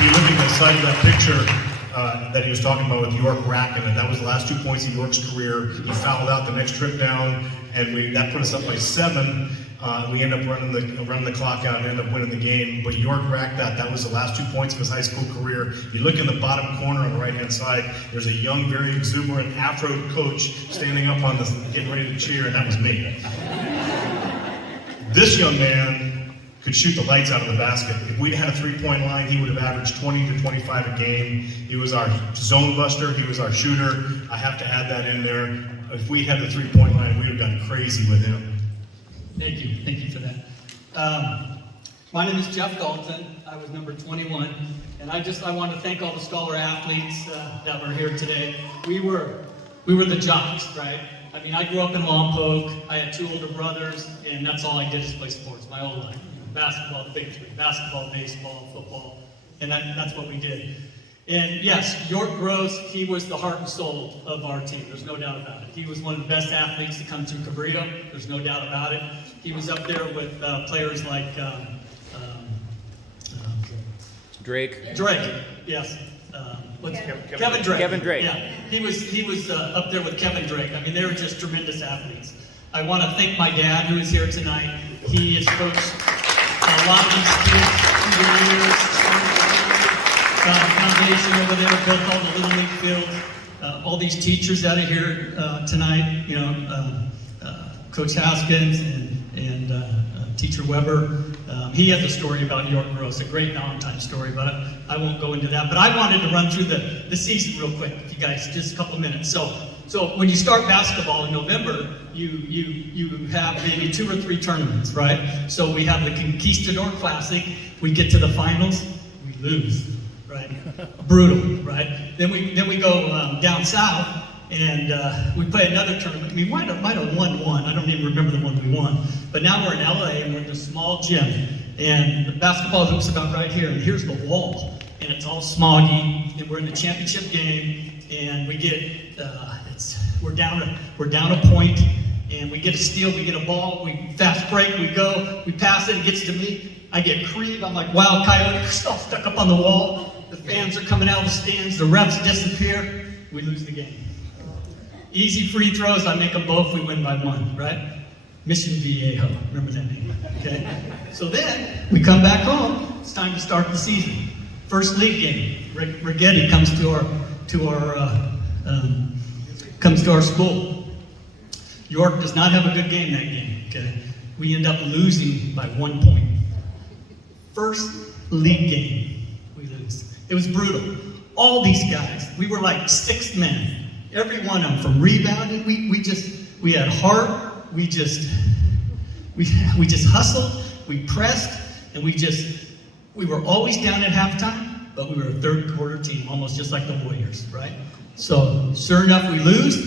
you look at the side of that picture that he was talking about with York racking it, that was the last 2 points of York's career. He fouled out the next trip down, and that put us up by 7. We end up running the clock out and end up winning the game. But York racked that. That was the last 2 points of his high school career. You look in the bottom corner on the right-hand side, there's a young, very exuberant Afro coach standing up on getting ready to cheer, and that was me. This young man could shoot the lights out of the basket. If we'd had a three-point line, he would have averaged 20 to 25 a game. He was our zone buster. He was our shooter. I have to add that in there. If we had the three-point line, we would have gone crazy with him. Thank you for that. My name is Jeff Dalton. I was number 21, and I want to thank all the scholar athletes that were here today. We were the jocks, right? I mean, I grew up in Lompoc. I had 2 older brothers, and that's all I did is play sports my whole life. Basketball, the big 3, basketball, baseball, football, and that's what we did. And yes, York Gross, he was the heart and soul of our team. There's no doubt about it. He was one of the best athletes to come through Cabrillo. There's no doubt about it. He was up there with players like Drake, yes. Kevin Drake. Kevin Drake. Yeah, he was up there with Kevin Drake. I mean, they were just tremendous athletes. I want to thank my dad, who is here tonight. He has coached a lot of these kids through the years. Foundation over there, built all the Little League fields. All these teachers out of here tonight, Coach Haskins and Teacher Weber. He has a story about York Gross, a great Valentine story, but I won't go into that. But I wanted to run through the season real quick, if you guys, just a couple minutes. So when you start basketball in November, you have maybe 2 or 3 tournaments, right? So we have the Conquistador Classic. We get to the finals, we lose. Right, brutal, right? Then we go down south and we play another tournament. We might have won one. I don't even remember the one we won. But now we're in LA and we're in a small gym, and the basketball hoop's about right here. And here's the wall, and it's all smoggy. And we're in the championship game, and we get we're down a point, and we get a steal. We get a ball. We fast break. We go. We pass it. It gets to me. I get creamed. I'm like, wow, Coyote, all stuck up on the wall. The fans are coming out of the stands. The refs disappear. We lose the game. Easy free throws. I make them both. We win by 1, right? Mission Viejo. Remember that name. Okay. So then we come back home. It's time to start the season. First league game. Rigetti comes to our school. York does not have a good game that game. Okay. We end up losing by 1 point. First league game, we lose. It was brutal. All these guys, we were like 6 men. Every one of them, from rebounding, we had heart. We just hustled. We pressed, and we were always down at halftime, but we were a third quarter team, almost just like the Warriors, right? So sure enough, we lose,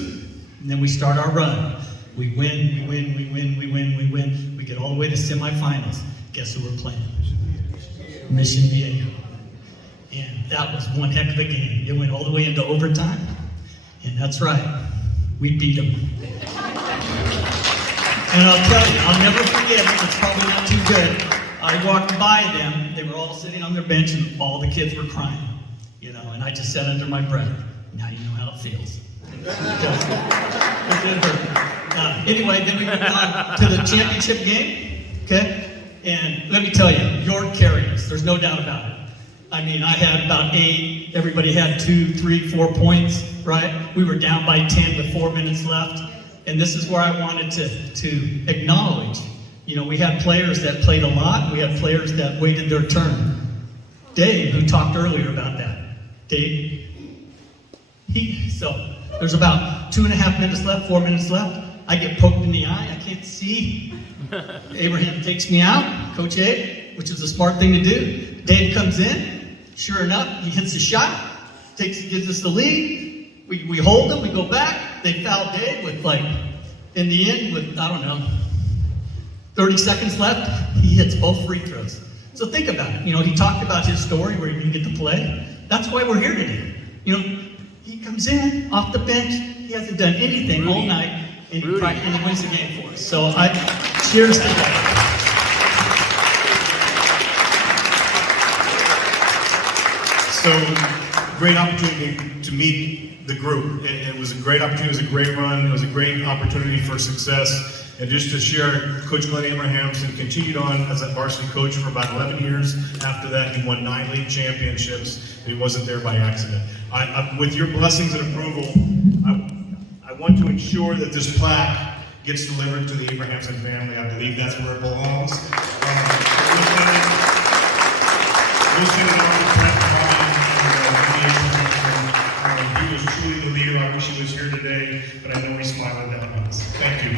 and then we start our run. We win. We get all the way to semifinals. Guess who we're playing? Mission Viejo. And that was one heck of a game. It went all the way into overtime. And that's right, we beat them. And I'll tell you, I'll never forget it. It's probably not too good. I walked by them. They were all sitting on their bench, and all the kids were crying. And I just said under my breath, now you know how it feels. It did hurt. Anyway, then we moved on to the championship game, okay? And let me tell you, York carried us. There's no doubt about it. I mean, I had about 8. Everybody had 2, 3, 4 points, right? We were down by 10 with 4 minutes left. And this is where I wanted to acknowledge. We had players that played a lot. We had players that waited their turn. Dave, who talked earlier about that. Dave, so there's about 2.5 minutes left, 4 minutes left. I get poked in the eye. I can't see. Abraham takes me out, Coach Abe, which is a smart thing to do. Dave comes in. Sure enough, he hits a shot, gives us the lead. We hold them, we go back. They foul Dave with in the end, with, 30 seconds left, he hits both free throws. So think about it. He talked about his story where he didn't get to play. That's why we're here today. He comes in off the bench. He hasn't done anything all night, and he wins the game for us. So cheers to that. So, great opportunity to meet the group. It was a great opportunity, it was a great run, it was a great opportunity for success. And just to share, Coach Glenn Abrahamson continued on as a varsity coach for about 11 years. After that, he won 9 league championships. He wasn't there by accident. With your blessings and approval, I want to ensure that this plaque gets delivered to the Abrahamson family. I believe that's where it belongs. We'll send it on to Brett Ryan. He was truly the leader. I wish he was here today, but I know he's smiling down on us. Thank you.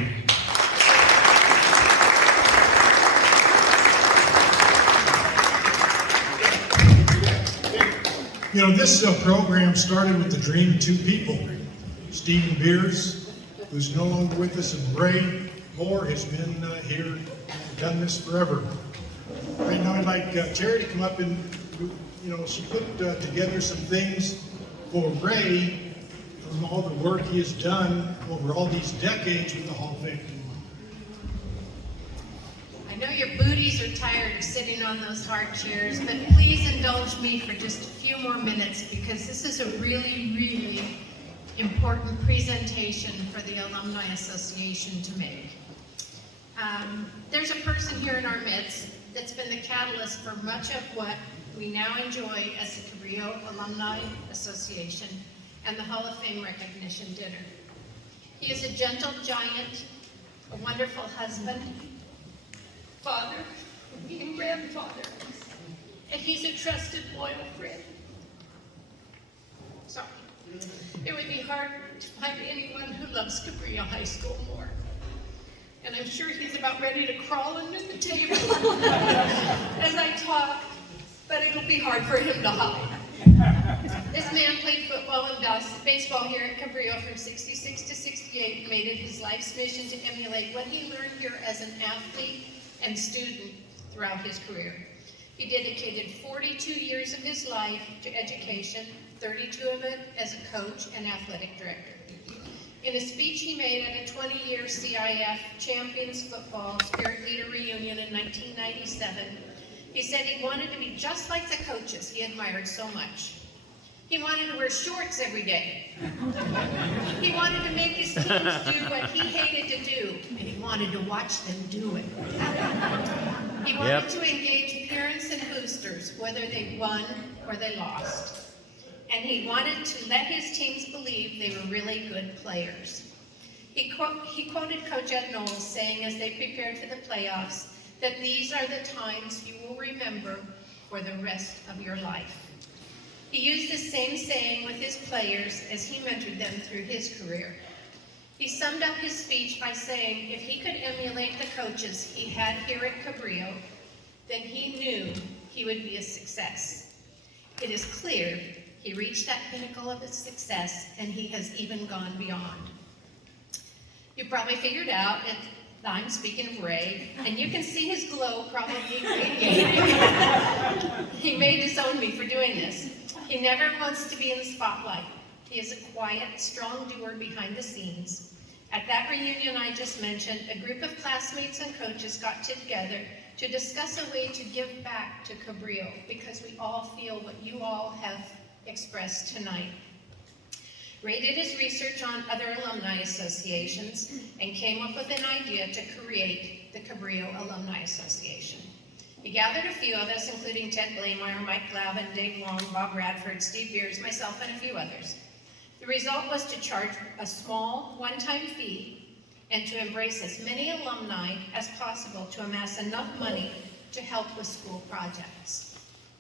You know, this program started with the dream of 2 people. Stephen Beers, who's no longer with us, and Ray Moore has been here, done this forever. Right now I'd like Terry to come up and, you know, she put together some things for Ray from all the work he has done over all these decades with the Hall of Fame. I know your booties are tired of sitting on those hard chairs, but please indulge me for just a few more minutes because this is a really, really important presentation for the Alumni Association to make. There's a person here in our midst that's been the catalyst for much of what we now enjoy as the Cabrillo Alumni Association and the Hall of Fame recognition dinner. He is a gentle giant, a wonderful husband, father, and grandfather, and he's a trusted, loyal friend. Sorry. It would be hard to find anyone who loves Cabrillo High School more. And I'm sure he's about ready to crawl under the table as I talk, but it'll be hard for him to hide. This man played football and baseball here at Cabrillo from '66 to '68 and made it his life's mission to emulate what he learned here as an athlete and student throughout his career. He dedicated 42 years of his life to education, 32 of it as a coach and athletic director. In a speech he made at a 20-year CIF Champions Football Spirit Leader Reunion in 1997, he said he wanted to be just like the coaches he admired so much. He wanted to wear shorts every day. He wanted to make his teams do what he hated to do, and he wanted to watch them do it. He wanted to engage parents and boosters, whether they won or they lost. And he wanted to let his teams believe they were really good players. He quoted Coach Ed Knowles saying as they prepared for the playoffs that these are the times you will remember for the rest of your life. He used the same saying with his players as he mentored them through his career. He summed up his speech by saying if he could emulate the coaches he had here at Cabrillo, then he knew he would be a success. It is clear he reached that pinnacle of his success, and he has even gone beyond. You probably figured out that I'm speaking of Ray, and you can see his glow probably radiating. He may disown me for doing this. He never wants to be in the spotlight. He is a quiet, strong doer behind the scenes. At that reunion I just mentioned, a group of classmates and coaches got together to discuss a way to give back to Cabrillo, because we all feel what you all have expressed tonight. Ray did his research on other alumni associations and came up with an idea to create the Cabrillo Alumni Association. He gathered a few of us, including Ted Blameyer, Mike Glavin, Dave Long, Bob Radford, Steve Beers, myself, and a few others. The result was to charge a small one-time fee and to embrace as many alumni as possible to amass enough money to help with school projects.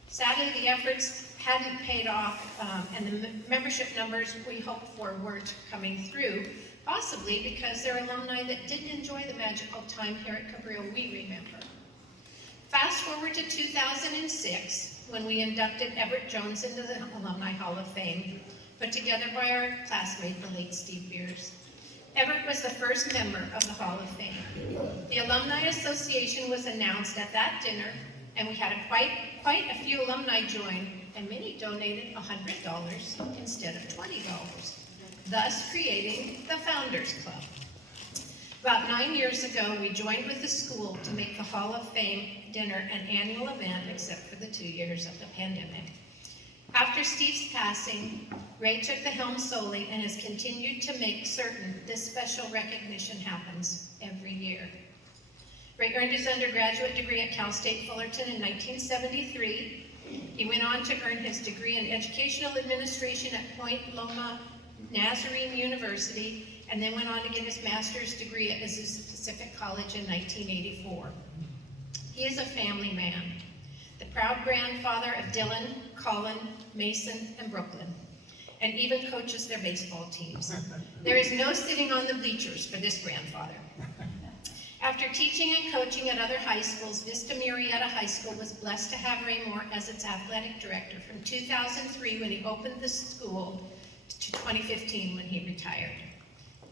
Sadly, the efforts hadn't paid off, and the membership numbers we hoped for weren't coming through, possibly because they're alumni that didn't enjoy the magical time here at Cabrillo we remember. Fast forward to 2006, when we inducted Everett Jones into the Alumni Hall of Fame, put together by our classmate, the late Steve Beers. Everett was the first member of the Hall of Fame. The Alumni Association was announced at that dinner, and we had quite a few alumni join, and many donated $100 instead of $20, thus creating the Founders Club. About 9 years ago, we joined with the school to make the Hall of Fame dinner an annual event, except for the 2 years of the pandemic. After After Steve's passing, Ray took the helm solely and has continued to make certain this special recognition happens every year. Ray earned his undergraduate degree at Cal State Fullerton in 1973. He went on to earn his degree in educational administration at Point Loma Nazarene University, and then went on to get his master's degree at Azusa Pacific College in 1984. He is a family man, the proud grandfather of Dylan, Colin, Mason, and Brooklyn, and even coaches their baseball teams. There is no sitting on the bleachers for this grandfather. After teaching and coaching at other high schools, Vista Murrieta High School was blessed to have Ray Moore as its athletic director from 2003 when he opened the school to 2015 when he retired.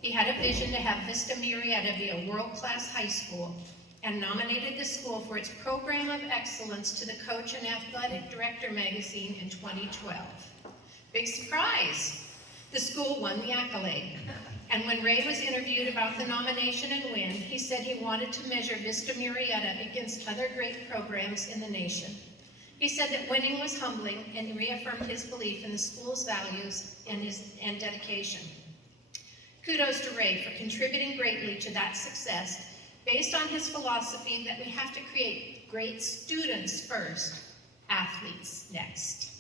He had a vision to have Vista Murrieta be a world-class high school and nominated the school for its Program of Excellence to the Coach and Athletic Director magazine in 2012. Big surprise! The school won the accolade. And when Ray was interviewed about the nomination and win, he said he wanted to measure Vista Murrieta against other great programs in the nation. He said that winning was humbling and reaffirmed his belief in the school's values and dedication. Kudos to Ray for contributing greatly to that success based on his philosophy that we have to create great students first, athletes next.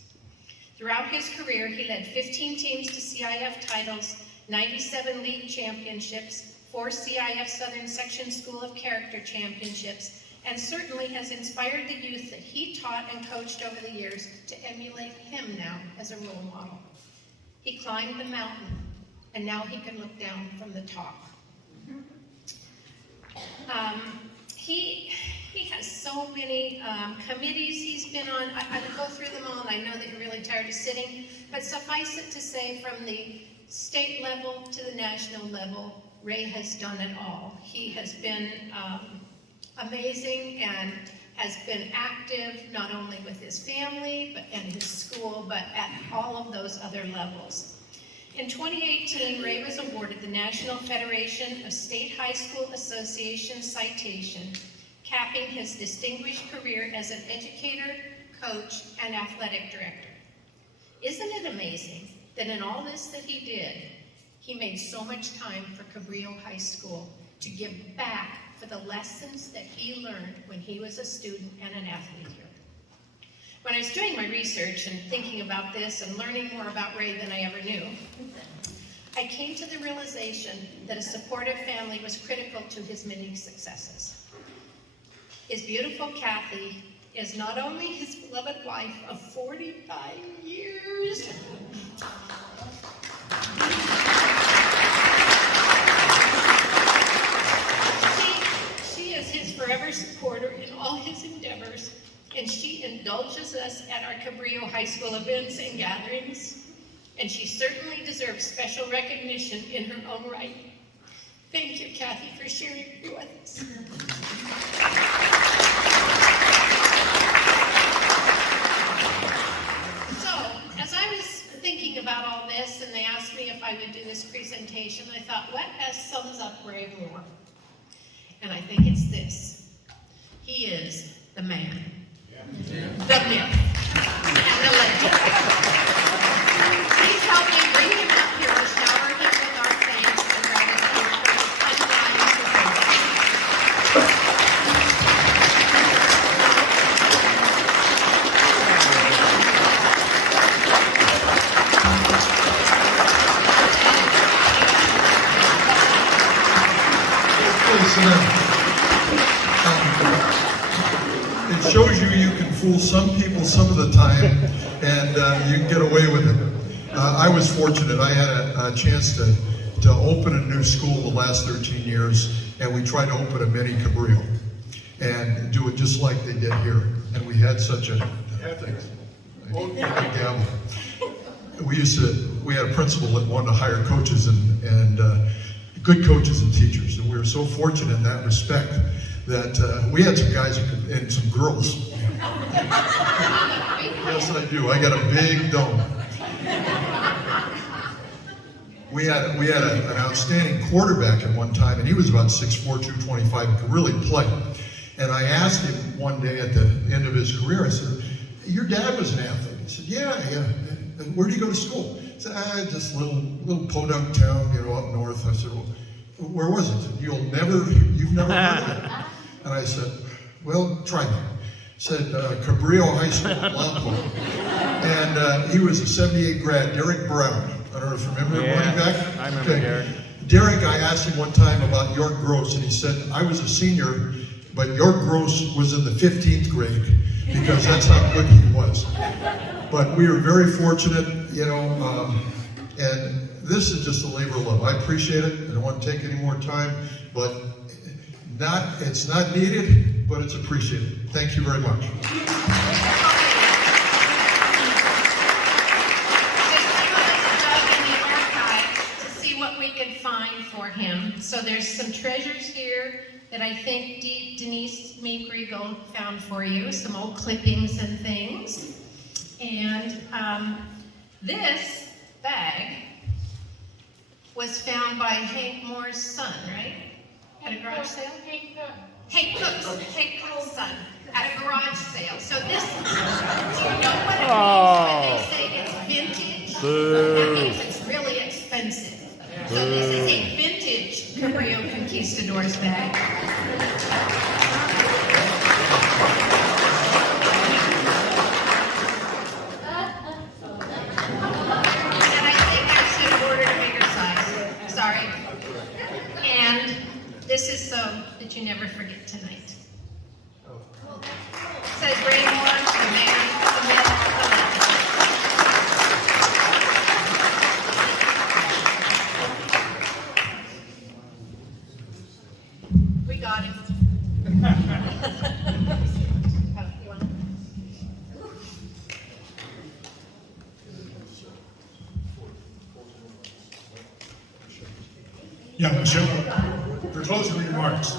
Throughout his career, he led 15 teams to CIF titles, 97 league championships, 4 CIF Southern Section School of Character championships, and certainly has inspired the youth that he taught and coached over the years to emulate him now as a role model. He climbed the mountain, and now he can look down from the top. He has so many committees he's been on. I could go through them all, and I know that you're really tired of sitting, but suffice it to say, from the state level to the national level, Ray has done it all. He has been amazing and has been active not only with his family and his school, but at all of those other levels. In 2018, Ray was awarded the National Federation of State High School Association citation, capping his distinguished career as an educator, coach, and athletic director. Isn't it amazing that in all this that he did, he made so much time for Cabrillo High School to give back for the lessons that he learned when he was a student and an athlete here. When I was doing my research and thinking about this and learning more about Ray than I ever knew, I came to the realization that a supportive family was critical to his many successes. His beautiful Kathy is not only his beloved wife of 45 years, she is his forever supporter in all his endeavors, and she indulges us at our Cabrillo High School events and gatherings, and she certainly deserves special recognition in her own right. Thank you, Kathy, for sharing with us. So, as I was thinking about all this, and they asked me if I would do this presentation, I thought, what best sums up Ray Moore? And I think it's this. He is the man. The myth, and the legend. Please help me bring him up here to shower him with our thanks and gratitude for his undying It shows you can fool some people some of the time, and you can get away with it. I was fortunate. I had a chance to open a new school the last 13 years, and we tried to open a mini Cabrillo and do it just like they did here. And we had such a we had a principal that wanted to hire coaches and good coaches and teachers, and we were so fortunate in that respect that we had some guys and some girls. Yes, I do. I got a big dome. We had an outstanding quarterback at one time, and he was about 6'4", 225, and could really play. And I asked him one day at the end of his career, I said, "Your dad was an athlete." He said, yeah. And where do you go to school? He said, just little podunk town, up north. I said, well, where was it? He said, you've never heard of it. And I said, well, try me. He said, Cabrillo High School in Lompoc. And he was a 78 grad, Derek Brown. I don't know if you remember him running back. I remember Derek. Derek, I asked him one time about York Gross, and he said, I was a senior, but York Gross was in the 15th grade, because that's how good he was. But we were very fortunate, and this is just a labor of love. I appreciate it. I don't want to take any more time, but it's not needed, but it's appreciated. Thank you very much. For him. So there's some treasures here that I think Denise Meek-Regal found for you, some old clippings and things. And this bag was found by Hank Moore's son, right? At a garage sale? Hank Cook's son at a garage sale. So this, do you know what it means when they say it's vintage? That means it's really expensive. So this is a vintage Cabrillo Conquistadors bag. And I think I should have ordered a bigger size. Sorry. And this is so that you never forget tonight. It says Raymore, the mayor, we got it. Yeah, Michelle, for closing remarks.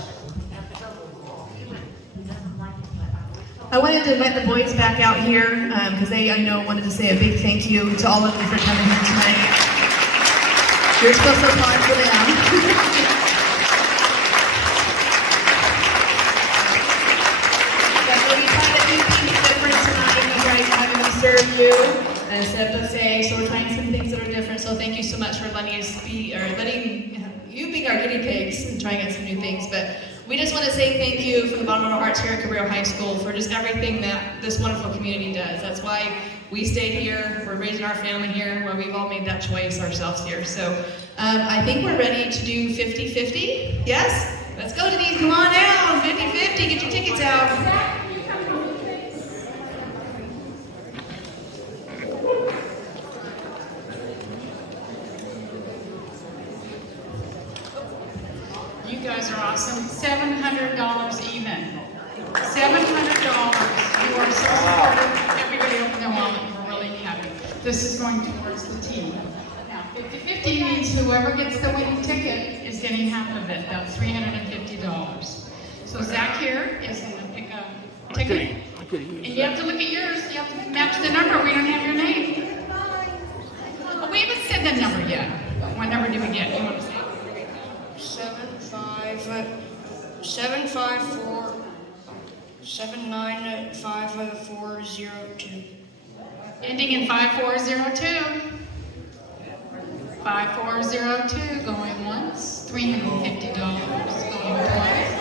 I wanted to invite the boys back out here because they, I know, wanted to say a big thank you to all of you for coming here tonight. You're still so powerful now. Serve you and set up a say, so we're trying some things that are different. So thank you so much for letting us be, or letting you be our guinea pigs and trying out some new things. But we just want to say thank you from the bottom of our hearts here at Cabrillo High School for just everything that this wonderful community does. That's why we stayed here. We're raising our family here, where we've all made that choice ourselves here. So I think we're ready to do 50-50. Yes? Let's go, Denise. Come on down. 50-50. Get your tickets out. You guys are awesome. $700 even. $700. You are so supportive. Everybody open their wallet. We're really happy. This is going towards the team. Now, 50-50 means whoever gets the winning ticket is getting half of it. That's $350. So Zach here is going to pick a ticket. And you have to look at yours. You have to match the number. We don't have your name. Oh, we haven't said the number yet. What number do we get? You want to say? 754 795 Ending in 5402. 5402 going once. $350 going twice.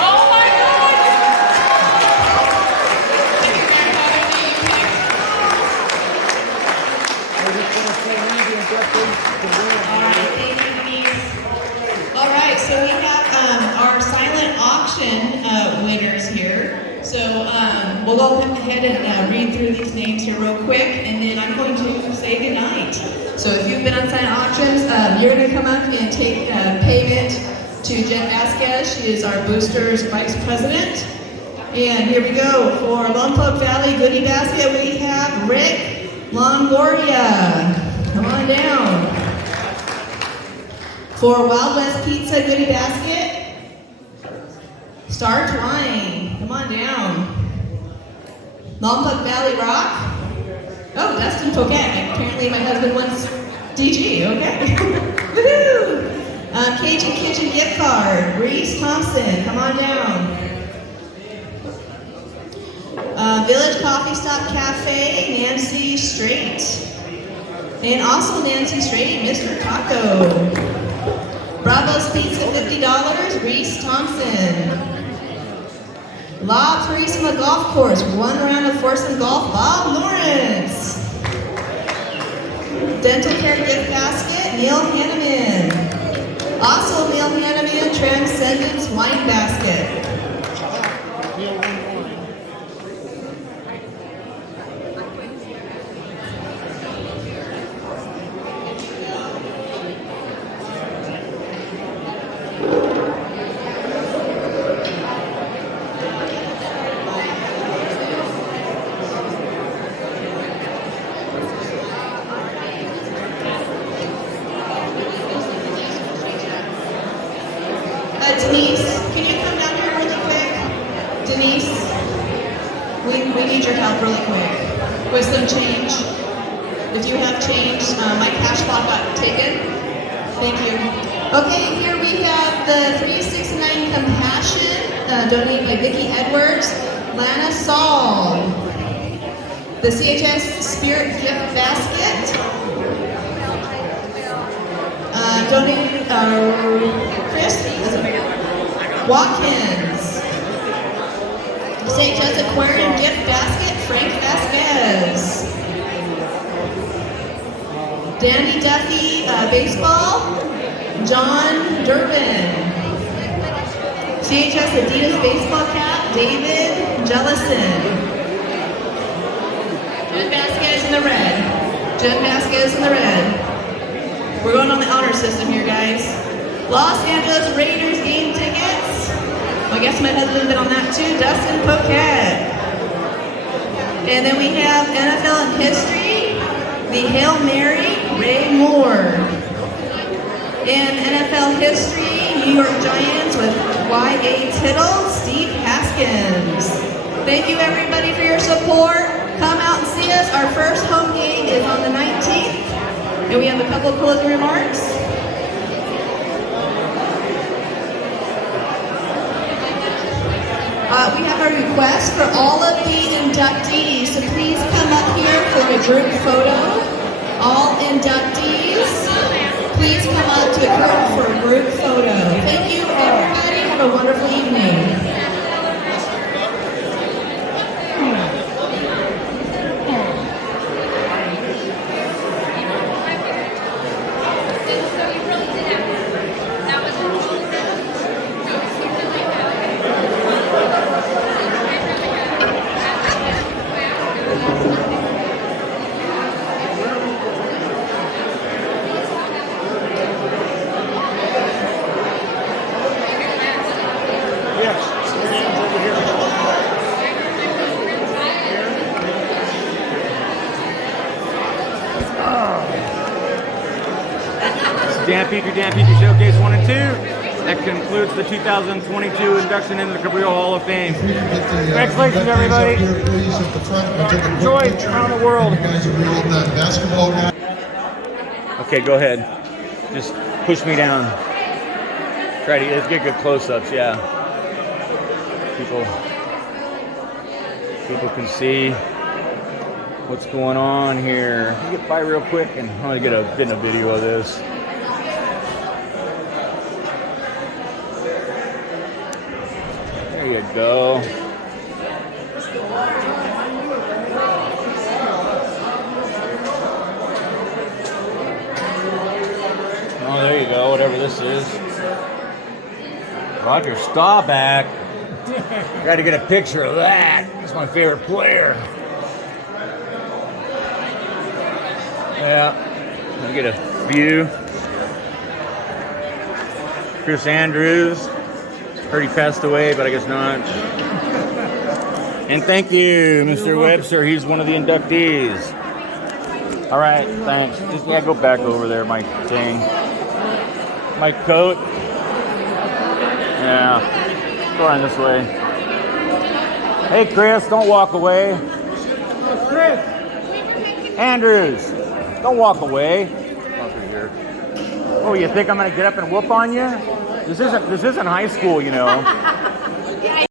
Oh my God! All right, so we have our silent auction winners here. So we'll go ahead and read through these names here real quick, and then I'm going to say goodnight. So if you've been on silent auctions, you're going to come up and take payment to Jen Vasquez. She is our Boosters Vice President. And here we go. For Lompoc Valley Goodie Basket, we have Rick Longoria. Come on down. For Wild West Pizza Goodie Basket, Star Twine. Come on down. Lompoc Valley Rock. Oh, Dustin Pogat. Apparently my husband wants DG. Okay. Woohoo! Cajun Kitchen gift card. Reese Thompson. Come on down. Village Coffee Stop Cafe, Nancy Straight. And also Nancy Straight, Mr. Taco. Bravo's Pizza, $50, Reese Thompson. La Purísima Golf Course, 1 round of foursome golf, Bob Lawrence. Dental Care Gift Basket, Neil Hanneman. Also Neil Hanneman, Transcendence Wine Basket. Denise, can you come down here really quick? Denise, we need your help really quick with some change. If you have change, my cash box got taken. Thank you. Okay, here we have the 369 Compassion, donated by Vicki Edwards, Lana Saul. The CHS Spirit Gift Basket, donated, Chris Watkins. CHS Aquarium Gift Basket, Frank Vasquez. Danny Duffy Baseball, John Durbin. CHS Adidas Baseball Cap, David Jellison. Jen Vasquez in the red. Jen Vasquez in the red. We're going on the honor system here, guys. Los Angeles Raiders game tickets. Well, I guess my husband's been on that too. Dustin Poquette. And then we have NFL in history. The Hail Mary, Ray Moore. In NFL history, New York Giants with Y.A. Tittle, Steve Haskins. Thank you everybody for your support. Come out and see us. Our first home game is on the 19th. And we have a couple of closing remarks. We have a request for all of the inductees to please come up here for a group photo. All inductees, please come up to a group for a group photo. Thank you, everybody. Have a wonderful evening. Dan Petry Showcase 1 and 2. That concludes the 2022 induction into the Cabrillo Hall of Fame. Congratulations, everybody. Enjoy around the world. Okay, go ahead. Just push me down. Let's get good close-ups, yeah. People can see what's going on here. Can you get by real quick and I want to get a video of this. There you go. Oh, there you go, whatever this is. Roger Staubach. Got to get a picture of that. That's my favorite player. Yeah, let me get a view. Chris Andrews. Heard he passed away, but I guess not. And thank you, Mr. Webster. He's one of the inductees. All right, thanks. Just go back over there, my thing. My coat. Yeah, go on this way. Hey, Chris, don't walk away. Chris Andrews, don't walk away. Oh, you think I'm gonna get up and whoop on you? This isn't high school, you know.